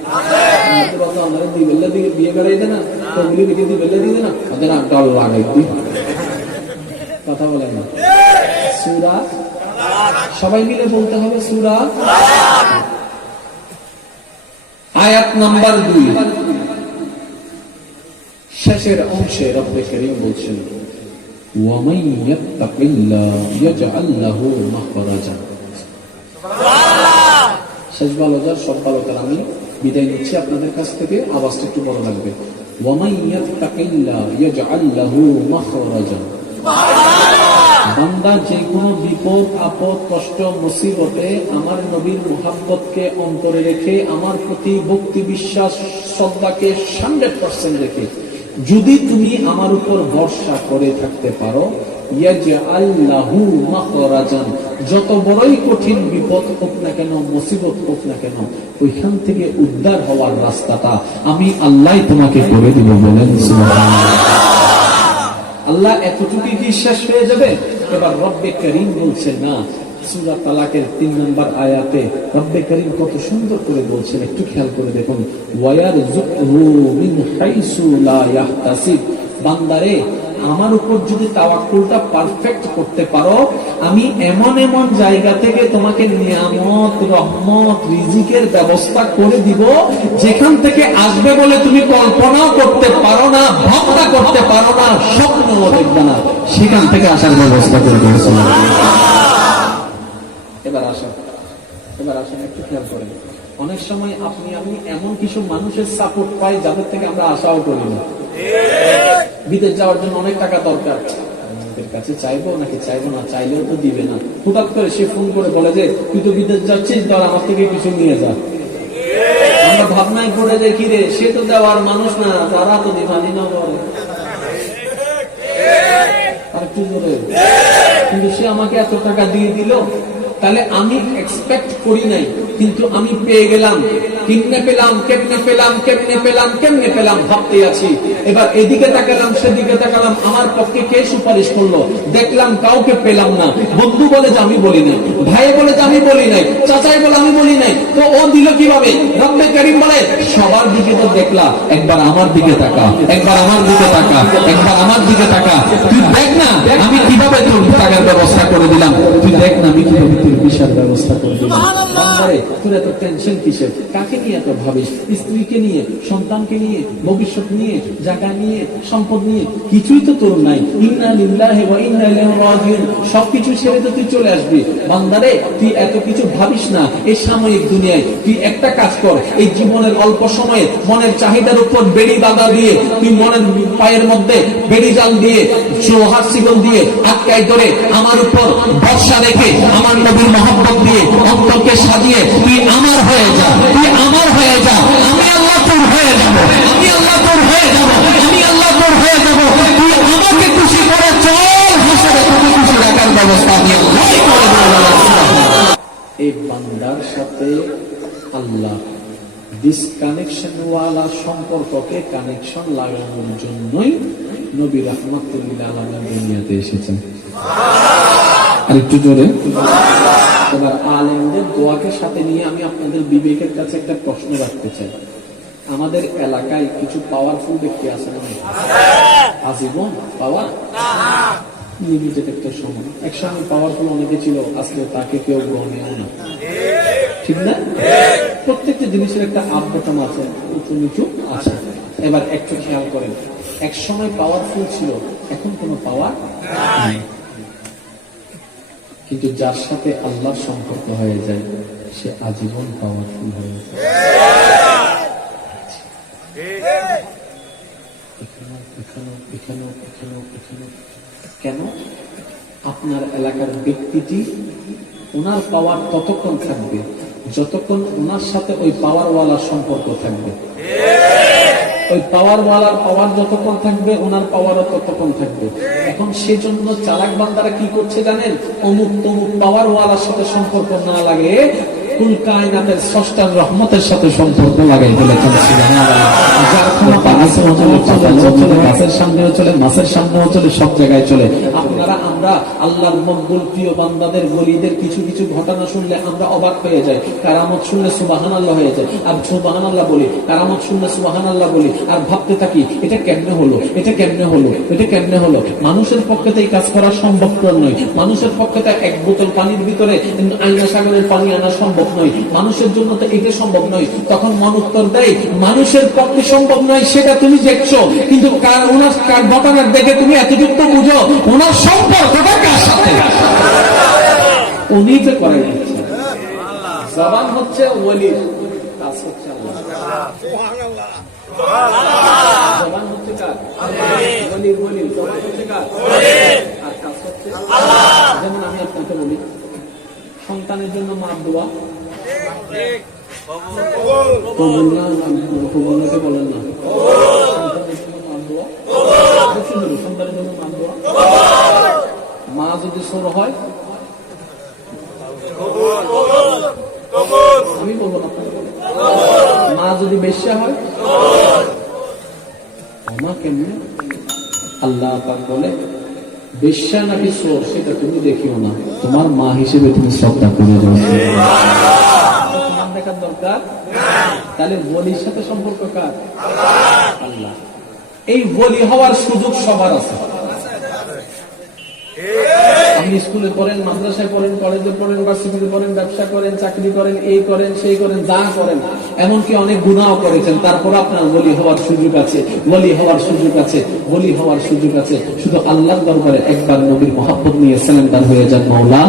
বিয়ে করাইতে না ওগুলি বিয়ে দিবে না ওদের ডল লাগাই কথা বলেন না। সূরা সবাই মিলে বলতে হবে সূরা। আয়াত নাম্বার 2 শেষের অংশে রব্বে কারীম বলছেন ওয়ামান ইয়াত্তাকিল্লাহ ইয়াজআল লাহু মাখরাজা। শেষ বালকদার সব বালকদার আমি বিদায় নিচ্ছি আপনাদের কাছ থেকে, আওয়াজটা একটু বড় লাগবে। ওয়ামান ইয়াত্তাকিল্লাহ ইয়াজআল লাহু মাখরাজা। বান্দা যে কোনো বিপদ আপদ কষ্ট মুসিবতে আমার নবীর মুহাব্বতকে অন্তরে রেখে আমার প্রতি ভক্তি বিশ্বাস শ্রদ্ধাকে 100% রেখে যদি তুমি আমার উপর ভরসা করে থাকতে পারো, ইয়াজআল লাহু মাখরাজান, যত বড়ই কঠিন বিপদ হোক না কেন মুসিবত হোক না কেন ওইখান থেকে উদ্ধার হওয়ার রাস্তাটা আমি আল্লাহ তোমাকে করে দিব। বলেন সুবহানাল্লাহ। আল্লাহ এতটুকু বিশ্বাস হয়ে যাবে? এবার রব্বে কারীম বলছেন না, সূরা তালাকের 3 নম্বর আয়াতে রব্বে কারীম কত সুন্দর করে বলছেন, একটু খেয়াল করে দেখুন। ওয়ায়ারযুকহু মিন হাইসু লা ইয়াহতাসিব। বান্দারে আমার উপর যদি তাওয়াক্কুলটা পারফেক্ট করতে পারো, আমি এমন এমন জায়গা থেকে তোমাকে নিয়ামত রহমত রিজিকের ব্যবস্থা করে দিব যেখান থেকে আসবে বলে তুমি কল্পনাও করতে পারো না, ভাবনা করতে পারো না, স্বপ্নও দেখবে না, সেখান থেকে আসার ব্যবস্থা করে দিয়েছে। এবার আসেন একটু খেয়াল করেন। অনেক সময় আপনি আমি এমন কিছু মানুষের সাপোর্ট পাই যাদের থেকে আমরা আশাও করি না। বিদেশ যাওয়ার জন্য অনেক টাকা দরকার, আমাদের কাছে চাইবো নাকি চাইবো না, চাইলেও তো দিবে না। হঠাৎ করে সে ফোন করে বলে যে তুই তো বিদেশ যাচ্ছিস, ধর আমার থেকে কিছু নিয়ে যা। আমরা ভাবনায় পড়ে যাই কি রে, সে তো দেওয়ার মানুষ না, তারা তো দিবানি না বলে আর একটু জোরে, কিন্তু সে আমাকে এত টাকা দিয়ে দিল, তাহলে আমি এক্সপেক্ট করি নাই কিন্তু আমি পেয়ে গেলাম। কেমনে পেলাম ভাবতে আছি। এবার এদিকে তাকালাম সেদিকে তাকালাম, আমার পক্ষে কে সুপারিশ করলো, দেখলাম কাউকে পেলাম না। বন্ধু বলে যে আমি বলি নাই, ভাই বলে যে আমি বলি নাই, চাচাই বলে আমি বলি নাই, তো ও দিল কিভাবে? রব্বে কারীম বলে সবার দিকে তো দেখলা, একবার আমার দিকে তাকা, একবার আমার দিকে তাকা, একবার আমার দিকে তাকা, তুই দেখ না আমি কিভাবে তোর টাকার ব্যবস্থা করে দিলাম, তুই দেখ না আমি কিভাবে তোর বিশাল ব্যবস্থা করে দিলাম। তোর এত টেনশন কিসের? কাকে নিয়ে এত ভাবিস? স্ত্রীকে নিয়ে, সন্তানকে নিয়ে, ভবিষ্যৎ নিয়ে, জায়গা নিয়ে, সম্পদ নিয়ে, কিছুই তো তোর নাই। ইন্না লিল্লাহি ওয়া ইন্না ইলাইহি রাজিউন, সবকিছু ছেড়ে তো তুই চলে আসবি। বান্দারে তুই এত কিছু ভাবিস না এই সাময়িক দুনিয়ায়, তুই একটা কাজ কর, এই জীবনের অল্প সময়ে মনের চাহিদার উপর বেড়ি বাঁধা দিয়ে, তুই মনের পায়ের মধ্যে বেড়ি জাল দিয়ে, চোহার শিকল দিয়ে আটকাই ধরে আমার উপর ভরসা রেখে আমার নবীর মহব্বত দিয়ে অন্তরকে সাজিয়ে তুই আমার হয়ে যা, তুই আমার হয়ে যা, আমি আল্লাহ তোর হয়ে যাব, আমি আল্লাহ তোর হয়ে যাব, আমি আল্লাহ তোর হয়ে যাব। তুই আমাকে খুশি করে চল, হাসরে তোকে খুশি রাখার ব্যবস্থা আমি আল্লাহ করে দেব। এই বান্দার সাথে আল্লাহ ডিসকানেকশন ওয়ালা সম্পর্ককে কানেকশন লাগানোর জন্যই নবী রাহমাতুল লিল আলামিন দুনিয়াতে এসেছেন। আরেকটু জোরে। এবার আলেমদের দোয়াকে সাথে নিয়ে আমি আপনাদের বিবেকের কাছে একটা প্রশ্ন রাখতে চাই। আমাদের এলাকায় কিছু পাওয়ারফুল ব্যক্তি আছে না? আজীবন পাওয়ার লিমিটেড একটা সময়, একসময় পাওয়ারফুল অনেকে ছিল, আজকে তাকে কেউ গ্রহণীয় না, ঠিক না? প্রত্যেকটা জিনিসের একটা আপডেটন আছে, উঁচু নিচু আছে। এবার একটু খেয়াল করেন, এক সময় পাওয়ারফুল ছিল, এখন কোনো পাওয়ার নাই। কিন্তু যার সাথে আল্লাহর সম্পর্ক হয়ে যায় সে আজীবন পাওয়ারফুল হয়ে যায়। কেন? আপনার এলাকার ব্যক্তিটি ওনার পাওয়ার ততক্ষণ থাকবে যতক্ষণ ওনার সাথে ওই পাওয়ারওয়ালার সম্পর্ক থাকবে। ওই পাওয়ারওয়ালার পাওয়ার যতক্ষণ থাকবে ওনার পাওয়ারও ততক্ষণ থাকবে। এখন সেজন্য চালাক বান্দারা কি করছে জানেন? অমুক তমুক পাওয়ারওয়ালার সাথে সম্পর্ক না লাগে কুল কায়নাতের স্রষ্টার রহমতের সাথে সম্পর্ক লাগাই ফেলেছেন। যার ক্ষমতা আসমানে চলে, পাতালেও চলে, গাছের সামনেও চলে, মাছের সামনেও চলে, সব জায়গায় চলে। আপনারা আমরা আল্লাহর মকবুল প্রিয় বান্দাদের ওলিদের কিছু কিছু ঘটনা শুনলে আমরা অবাক হয়ে যাই। কারামত শুনলে সুবহানাল্লাহ হয়ে যায়, আর সুবহানাল্লাহ বলি, কারামত শুনলে সুবহানাল্লাহ বলি, আর ভাবতে থাকি এটা কেমনে হলো, এটা কেমনে হলো, এটা কেমনে হলো। মানুষের পক্ষে তো এই কাজ করা সম্ভবপর নয়। মানুষের পক্ষে তো এক বোতল পানির ভিতরে আয়না সাগরের পানি আনা সম্ভব নয়। মানুষের জন্য তো এটা সম্ভব নয়। তখন মন উত্তর দেয়, মানুষের পক্ষে সম্ভব নয় সেটা তুমি দেখছো, কিন্তু ওনার ঘটনা দেখে তুমি এতটুকু বুঝো ওনার সম্পর্কটা কার সাথে। উনি তো করাই দিচ্ছে। জবান হচ্ছে ওলি, কাজ হচ্ছে আল্লাহ। জবান হচ্ছে কার? ওলি, ওলি। জবান হচ্ছে কার? আর কাজ হচ্ছে আল্লাহ। যেমন আমি আপনাকে বলি, সন্তানের জন্য মা দোয়া বলেন না, সন্তানের জন্য মা দোয়া। মা যদি ছোট হয় আমি বলবো না, মা যদি বেশ্যা হয় মা কেমনে? আল্লাহ পাক বলে বেশ্যা নাকি চোর সেটা তুমি দেখিও না, তোমার মা হিসেবে তুমি শ্রদ্ধা করে যাও। দেখার দরকার। তাহলে ওলির সাথে সম্পর্ক কার? আল্লাহ। এই ওলি হওয়ার সুযোগ সবার আছে। আপনি স্কুলে পড়েন, মাদ্রাসায় পড়েন, কলেজে পড়েন, ইউনিভার্সিটিতে পড়েন, ব্যবসা করেন, চাকরি করেন, এই করেন, সেই করেন, যা করেন, এমনকি অনেক গুনাহ করেছেন, তারপর আপনার ওলি হওয়ার সুযোগ আছে, ওলি হওয়ার সুযোগ আছে, ওলি হওয়ার সুযোগ আছে। শুধু আল্লাহর দরবারে একবার নবীর মহব্বত নিয়ে সালেন্ডার হয়ে যান, মাওলা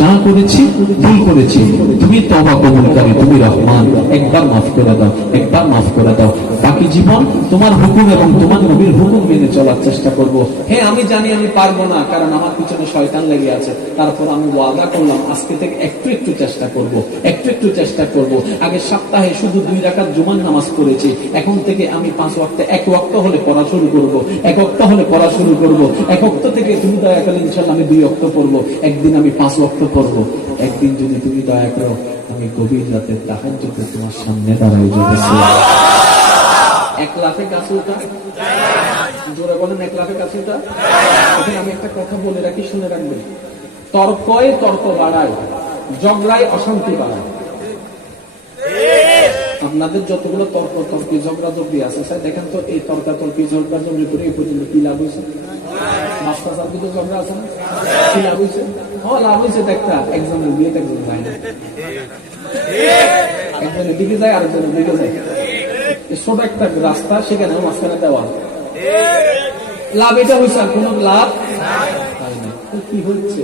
যা করেছি ভুল করেছি, তুমি তওবা কবুলকারী, তুমি রহমান, একবার মাফ করে দাও, একবার মাফ করে দাও। বাকি জীবন তোমার হুকুম এবং তোমার নবীর হুকুম মেনে চলার চেষ্টা করব। হ্যাঁ, আমি জানি আমি পারবো না, কারণ আমার পিছনে শয়তান লেগে আছে। তারপর আমি ওয়াদা করলাম আজকে থেকে একটু একটু চেষ্টা করব, একটু একটু চেষ্টা করব। আগে সপ্তাহে শুধু 2 রাকাত জুমার নামাজ পড়েছি, এখন থেকে আমি 5 ওয়াক্তে, 1 ওয়াক্ত হলে পড়া শুরু করব, 1 ওয়াক্ত হলে পড়া শুরু করব। 1 ওয়াক্ত থেকে তুমি দয়া করলে ইনশাআল্লাহ আমি 2 ওয়াক্ত পড়বো, একদিন আমি 5 ওয়াক্ত পড়বো। একদিন যদি তুমি দয়া করো আমি গভীর রাতে তাহাজ্জুদে তোমার সামনে দাঁড়াই যাবো। 1 লাফে কাছে উঠা, জোরে বলেন 1 লাফে কাছে উঠা। এখন আমি একটা কথা বলে রাখি, শুনে রাখবেন। তর্কয় তর্ক বাড়ায়, ঝগড়ায় অশান্তি বাড়ায়। আপনাদের যতগুলো তর্ক তর্কি ঝগড়া ঝগড়ি আছে স্যার, দেখেন তো এই তর্কাতর্কি ঝগড়া ঝগড়ি করে এই পর্যন্ত কি লাভ হয়েছে? বাচ্চা সাথে ঝগড়া আছে না, কি লাভ হয়েছে? লাভ হয়েছে একটা, একজনের বিয়েতে একজন যায় না, একজনের দিকে যায় আরেকজনের দিকে যায়। ছোট একটা রাস্তা, সেখানে মাঝখানে দেওয়া, লাভ এটা হয়েছে, আর কোন লাভ কি হচ্ছে?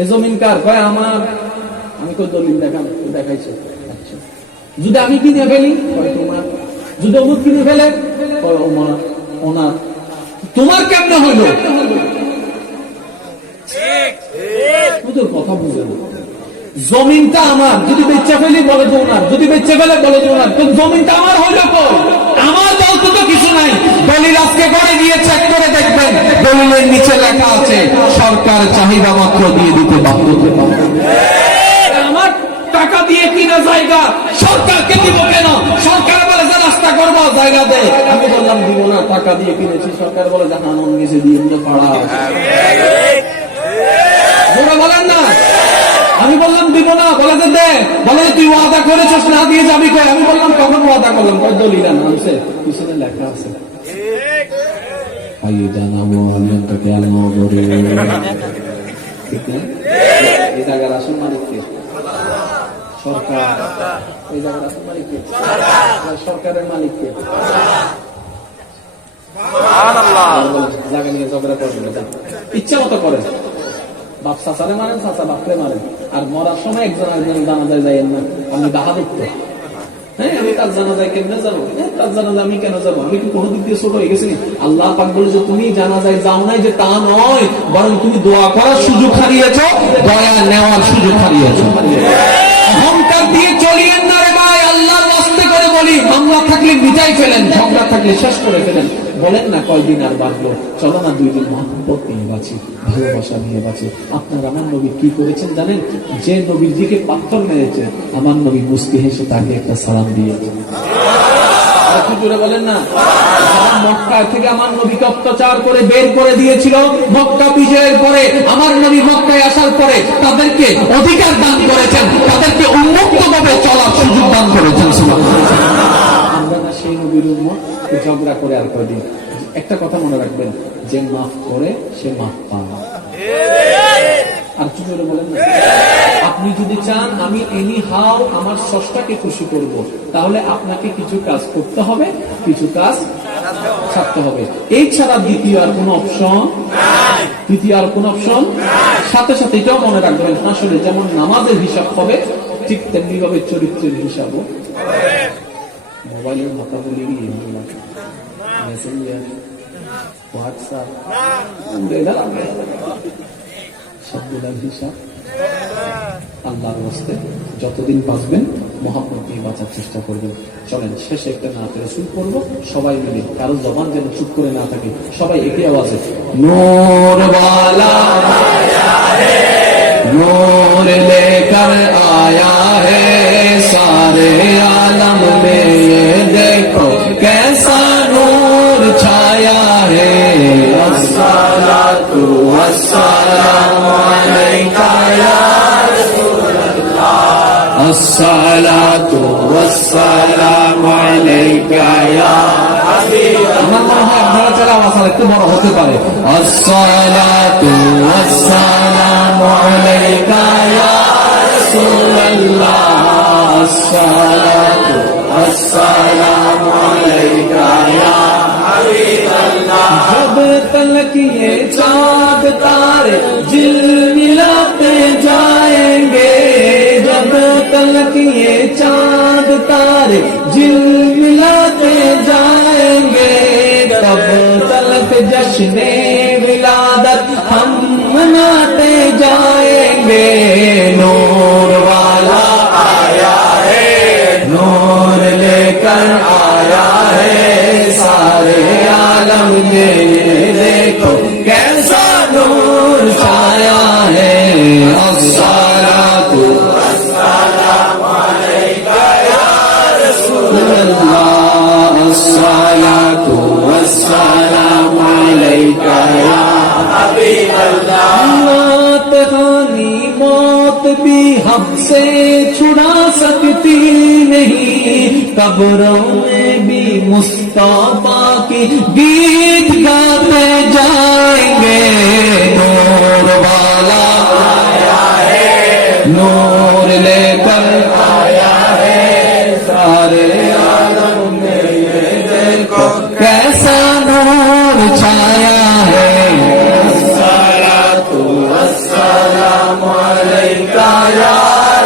এ জমিন কার? কয় আমার। আমি কই দলিল দেখান, দেখাইছে। আচ্ছা, যদি আমি কিনে ফেলি কয় তোমার, যদি অমুক কিনে ফেলে কয় ওনার। তোমার কেমনে হইল? তোর কথা বুঝে না। জমিনটা আমার, যদি বেচা ফেলি বলে তো ওনার, যদি বেচা ফেলে বলে তো ওনার। জমিনটা আমার হইল কই? আমার দলতে তো কিছু নাই। দলিল আজকে করে গিয়ে চেক করে দেখবেন, দলিলের নিচে লেখা আছে সরকার চাহিদা মাত্র দিয়ে দিতে বাধ্য। আমার টাকা দিয়ে কিনা জায়গা সরকারকে দিব কেন? সরকার বলে যে রাস্তা করবো, জায়গা দে। আমি বললাম দিব না, টাকা দিয়ে কিনেছি। সরকার বলে যে হানন নিচে দিয়ে পাড়া। বলেন না, আমি বললাম দিব না, বলে যে দে। বলে তুই ওয়াদা করেছিস না দিয়ে যাবি কই? আমি বললাম কখন ওয়াদা করলাম? কয় দলিল নামছে, পিছনে লেখা আছে। এই জায়গার আসল মালিক কে? সরকার। এই জায়গার আসল মালিক কে? সরকারের মালিক কে? জায়গা নিয়ে ঝগড়া করবেন, ইচ্ছা মতো করেন। বাপ চাচারে মারেন, চাচা বাপরে মারেন, আর মরার সময় একজন আরেকজন জানাজায় যাইয়েন না। আমি বাহাদুর তো, হ্যাঁ, আমি তার জানাজায় কেমনে যাবো? তার জানাজা আমি কেন যাবো? আমি কি কোনো দিক দিয়ে ছোট হয়ে গেছি? আল্লাহ পাক বলে যে তুমি জানাজায় যাও নাই, যে তা নয়, বরং তুমি দোয়া করার সুযোগ হারিয়েছ, দয়া নেওয়ার সুযোগ হারিয়েছ। অহংকার দিয়ে চলিয়েন না রে ভাই। আল্লাহর রাস্তে করে বলি, মামলা থাকলে মিটাই ফেলেন, ঝগড়া থাকলে শেষ করে ফেলেন। বলেন না কয়দিন আর বাঁচবো, চলো না 2 দিন মহব্বত নিয়ে বাঁচি, ভালোবাসা নিয়ে বাঁচি। আপনার আমার নবী কি করেছেন জানেন? যে নবীর দিকে পাথর মেরেছে, আমার নবী মুস্কি হেসে তাকে একটা সালাম দিয়েছে। বলেন না, মক্কা থেকে আমার নবীকে অত্যাচার করে বের করে দিয়েছিল, মক্কা বিজয়ের পরে আমার নবী মক্কায় আসার পরে তাদেরকে অধিকার দান করেছেন, তাদেরকে উন্মুক্ত ভাবে চলার সুযোগ দান করেছেন। আমরা না সেই নবীর উম্মত, ঝগড়া করে আর কয়দিন। একটা কথা মনে রাখবেন, যে মাফ করে সে মাফ পায়। আর কি করে বলেন না, আপনি যদি চান আমি এনি হাও আমার স্রষ্টাকে খুশি করব, তাহলে আপনাকে কিছু কাজ করতে হবে, কিছু কাজ ছাড়তে হবে। এই ছাড়া দ্বিতীয় আর কোন অপশন নাই, দ্বিতীয় আর কোন অপশন। সাথে সাথে এটাও মনে রাখবেন, আসলে যেমন নামাজের হিসাব হবে, ঠিক তেমনি ভাবে চরিত্রের হিসাবও। মোবাইলের কথা বলি, মেসেঞ্জার, হোয়াটসঅ্যাপ, সবগুলোর হিসাব আল্লাহর ওয়াস্তে যতদিন বাঁচবেন মহব্বত নিয়ে বাঁচার চেষ্টা করবেন। চলেন শেষে একটা নাতে রাসূল পড়বো সবাই মিলে, কারো জবান যেন চুপ করে না থাকে, সবাই একই আওয়াজে নূর ওয়ালা আয়া হে, নূর লেকর আয়া হে, সারে आलम में ये देखो कैसा नूर छाया है। अस्सलातु वस्सलामु अलैका या रसूलल्लाह, अस्सलातु वस्सलामु अलैका या হাবিবাল্লাহ। আমার মনে হয় আপনারা যারা আওয়াজ একটু বড় হতে পারে। अस्सलातु वस्सलामु अलैका या रसूलल्लाह, अस्सलातु वस्सलामु अलैका या हबीबल्लाह। जब तलक ये चाँद तारे झिलमिलाते जाएंगे, जब तलक ये चाँद तारे झिलमिलाते जाएंगे, तब तलक जश्ने विलादत हम मनाते जाएंगे। नूर वाला आया है, नूर लेकर आया है, सारे आलम में देखो कैसा नूर छाया है। अस्सलातु वस्सलामु अलैका या रसूलल्लाह, अस्सलातु वस्सलामु अलैका या हबीबल्लाह। मौत खानी मौत भी हमसे छुड़ा सकती नहीं, कब्रों में भी मुस्तफा की गीत गाते जाएंगे। नूर वाला आया है, नूर लेकर आया है, सारे आलम में ये देखो कैसा नूर छाया है। अस्सलातु वस्सलामु अलैका या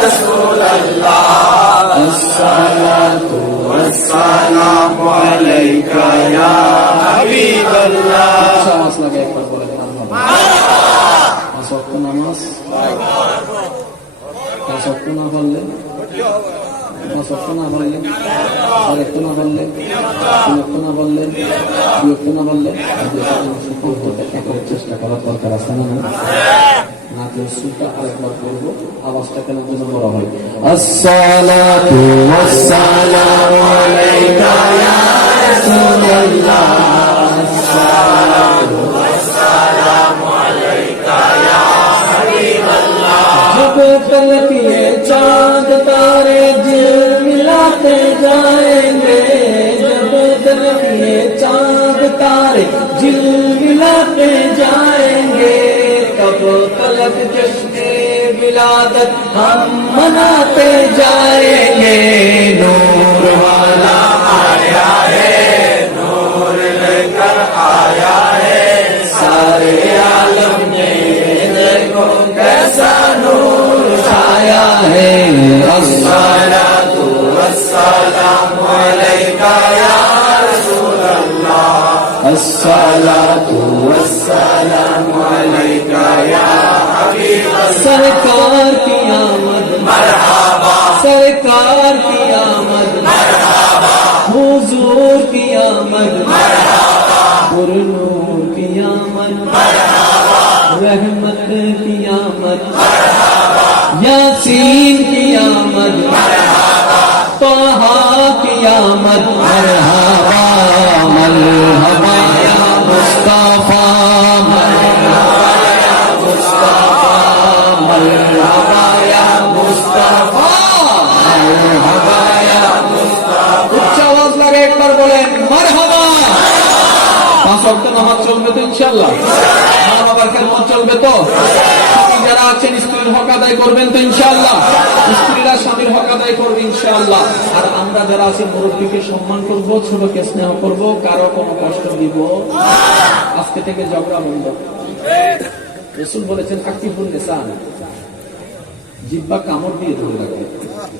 रसूलल्लाह, अस्सलातु वस्सलामु अलैका या हबीबल्लाह। आवाज लगा एक बार बोले पांच वक्त नामाज, पांच वक्त ना पढ़ले, पांच वक्त ना पढ़ले, और एक ना पढ़ले, तीन वक्त ना पढ़ले, दो वक्त ना पढ़ले, চেষ্টা করার দরকার আছে না? নাতে সুরটা আরেকবার পড়বো, আওয়াজটা কেন যেন বড় হয়। আসসালাতু ওয়াসসালামু আলাইকা ইয়া রাসূলুল্লাহ, আসসালাতু ওয়াসসালামু আলাইকা ইয়া হাবিবাল্লাহ। जब तलक ये चांद तारे झिलमिलाते जाएंगे, जब तलक ये चांद तारे झिलमिलाते जाएंगे, तब तलक जश्ने विलादत हम मनाते जाएंगे। नूर वाला आया है, नूर लेकर आया है, सारे आलम में देखो कैसा नूर छाया है। अस्सलातु वस्सलामु अलैका या रसूलल्लाह, अस्सलातु वस्सलामु अलैका या हबीबल्लाह। सरकार की आमद मरहबा, सरकार की आमद मरहबा, হুজুর কি আমদ মারহাবা, পুরনূর কি আমদ মারহাবা, रहमत की आमद मरहबा, यासीन की आमद मरहबा, ताहा की आमद मरहबा, मरहबा या मुस्तफा, मरहबा या मुस्तफा, मरहबा या मुस्तफा, मरहबा या मुस्तफा। उच्च आवाज लगे एक बार बोलें मरहबा। 5 वक्त नामाज चलবে তো ইনশাআল্লাহ? বাবার খেদমত চলবে তো? স্বামী যারা আছেন স্ত্রীর হক আদায় করবেন তো ইনশাআল্লাহ? স্ত্রীরা স্বামীর হক আদায় করবে ইনশাআল্লাহ। আর আমরা যারা আছি মুরব্বীকে সম্মান করব, ছোটকে স্নেহ করব, কারো কোনো কষ্ট দিব না। আজকে থেকে ঝগড়া বন্ধ। রাসূল বলেছেন আকিফুন লিসান, জিহ্বা কামড় দিয়ে ধরে রাখবে,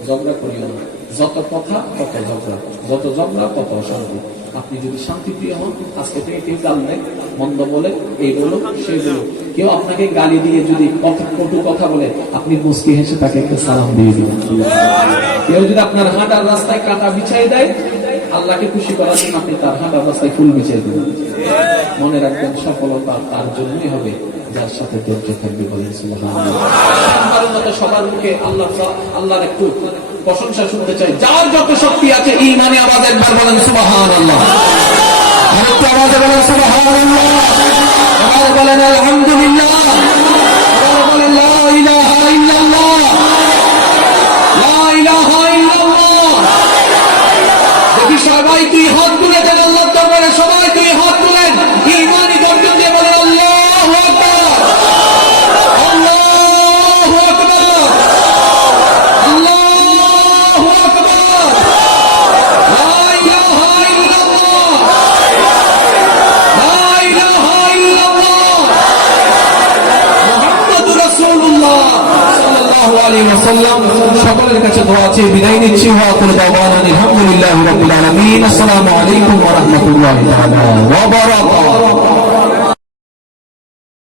ঝগড়া করিও না। যত কথা তত ঝগড়া, যত ঝগড়া তত অশান্তি। আপনি যদি শান্তিপ্রিয় হন, আজকে থেকে কেউ গাল দেয়, মন্দ বলে, এই বলো সেই বলো, কেউ আপনাকে গালি দিয়ে যদি কটু কথা বলে, আপনি মুস্কি হেসে তাকে একটা সালাম দিয়ে দিবেন। কেউ যদি আপনার হাঁটার রাস্তায় কাঁটা বিছাই দেয়, আল্লাহকে খুশি করার জন্য আপনি তার হাঁটার রাস্তায় ফুল বিছাই দিবেন। মনে রাখবেন সফলতা তার জন্যই হবে যার সাথে ধৈর্য থাকবে। বলেন সুবহানাল্লাহ। সবার মুখে আল্লাহর একটু প্রশংসা শুনতে চাই। যার যত শক্তি আছে ঈমানে আওয়াজ একবার বলেন সুবহানাল্লাহ। আরেকটু আওয়াজে বলেন সুবহানাল্লাহ। আবার বলেন আলহামদুলিল্লাহ। আবার বলেন লা ইলাহা ইল্লাল্লাহ, লা ইলাহা ইল্লাল্লাহ। দেখি সবাই দুই হাত তুলে দেন আল্লাহর দরবারে, সবাই দুই হাত তুলেন, ঈমানি গর্জন দিয়ে বলেন আল্লাহু আকবার, আল্লাহু আকবার, আল্লাহু আকবার, লা ইলাহা ইল্লাল্লাহ, লা ইলাহা ইল্লাল্লাহ, মুহাম্মাদুর রাসূলুল্লাহ সাল্লাল্লাহু আলাইহি ওয়াসাল্লাম। সকলের কাছে দোয়া চেয়ে বিদায় নিচ্ছি। ওয়া আখিরু দাওয়ানা আলহামদুলিল্লাহি রাব্বিল আলামিন। আসসালামু আলাইকুম ওয়া রাহমাতুল্লাহি ওয়া বারাকাতুহু।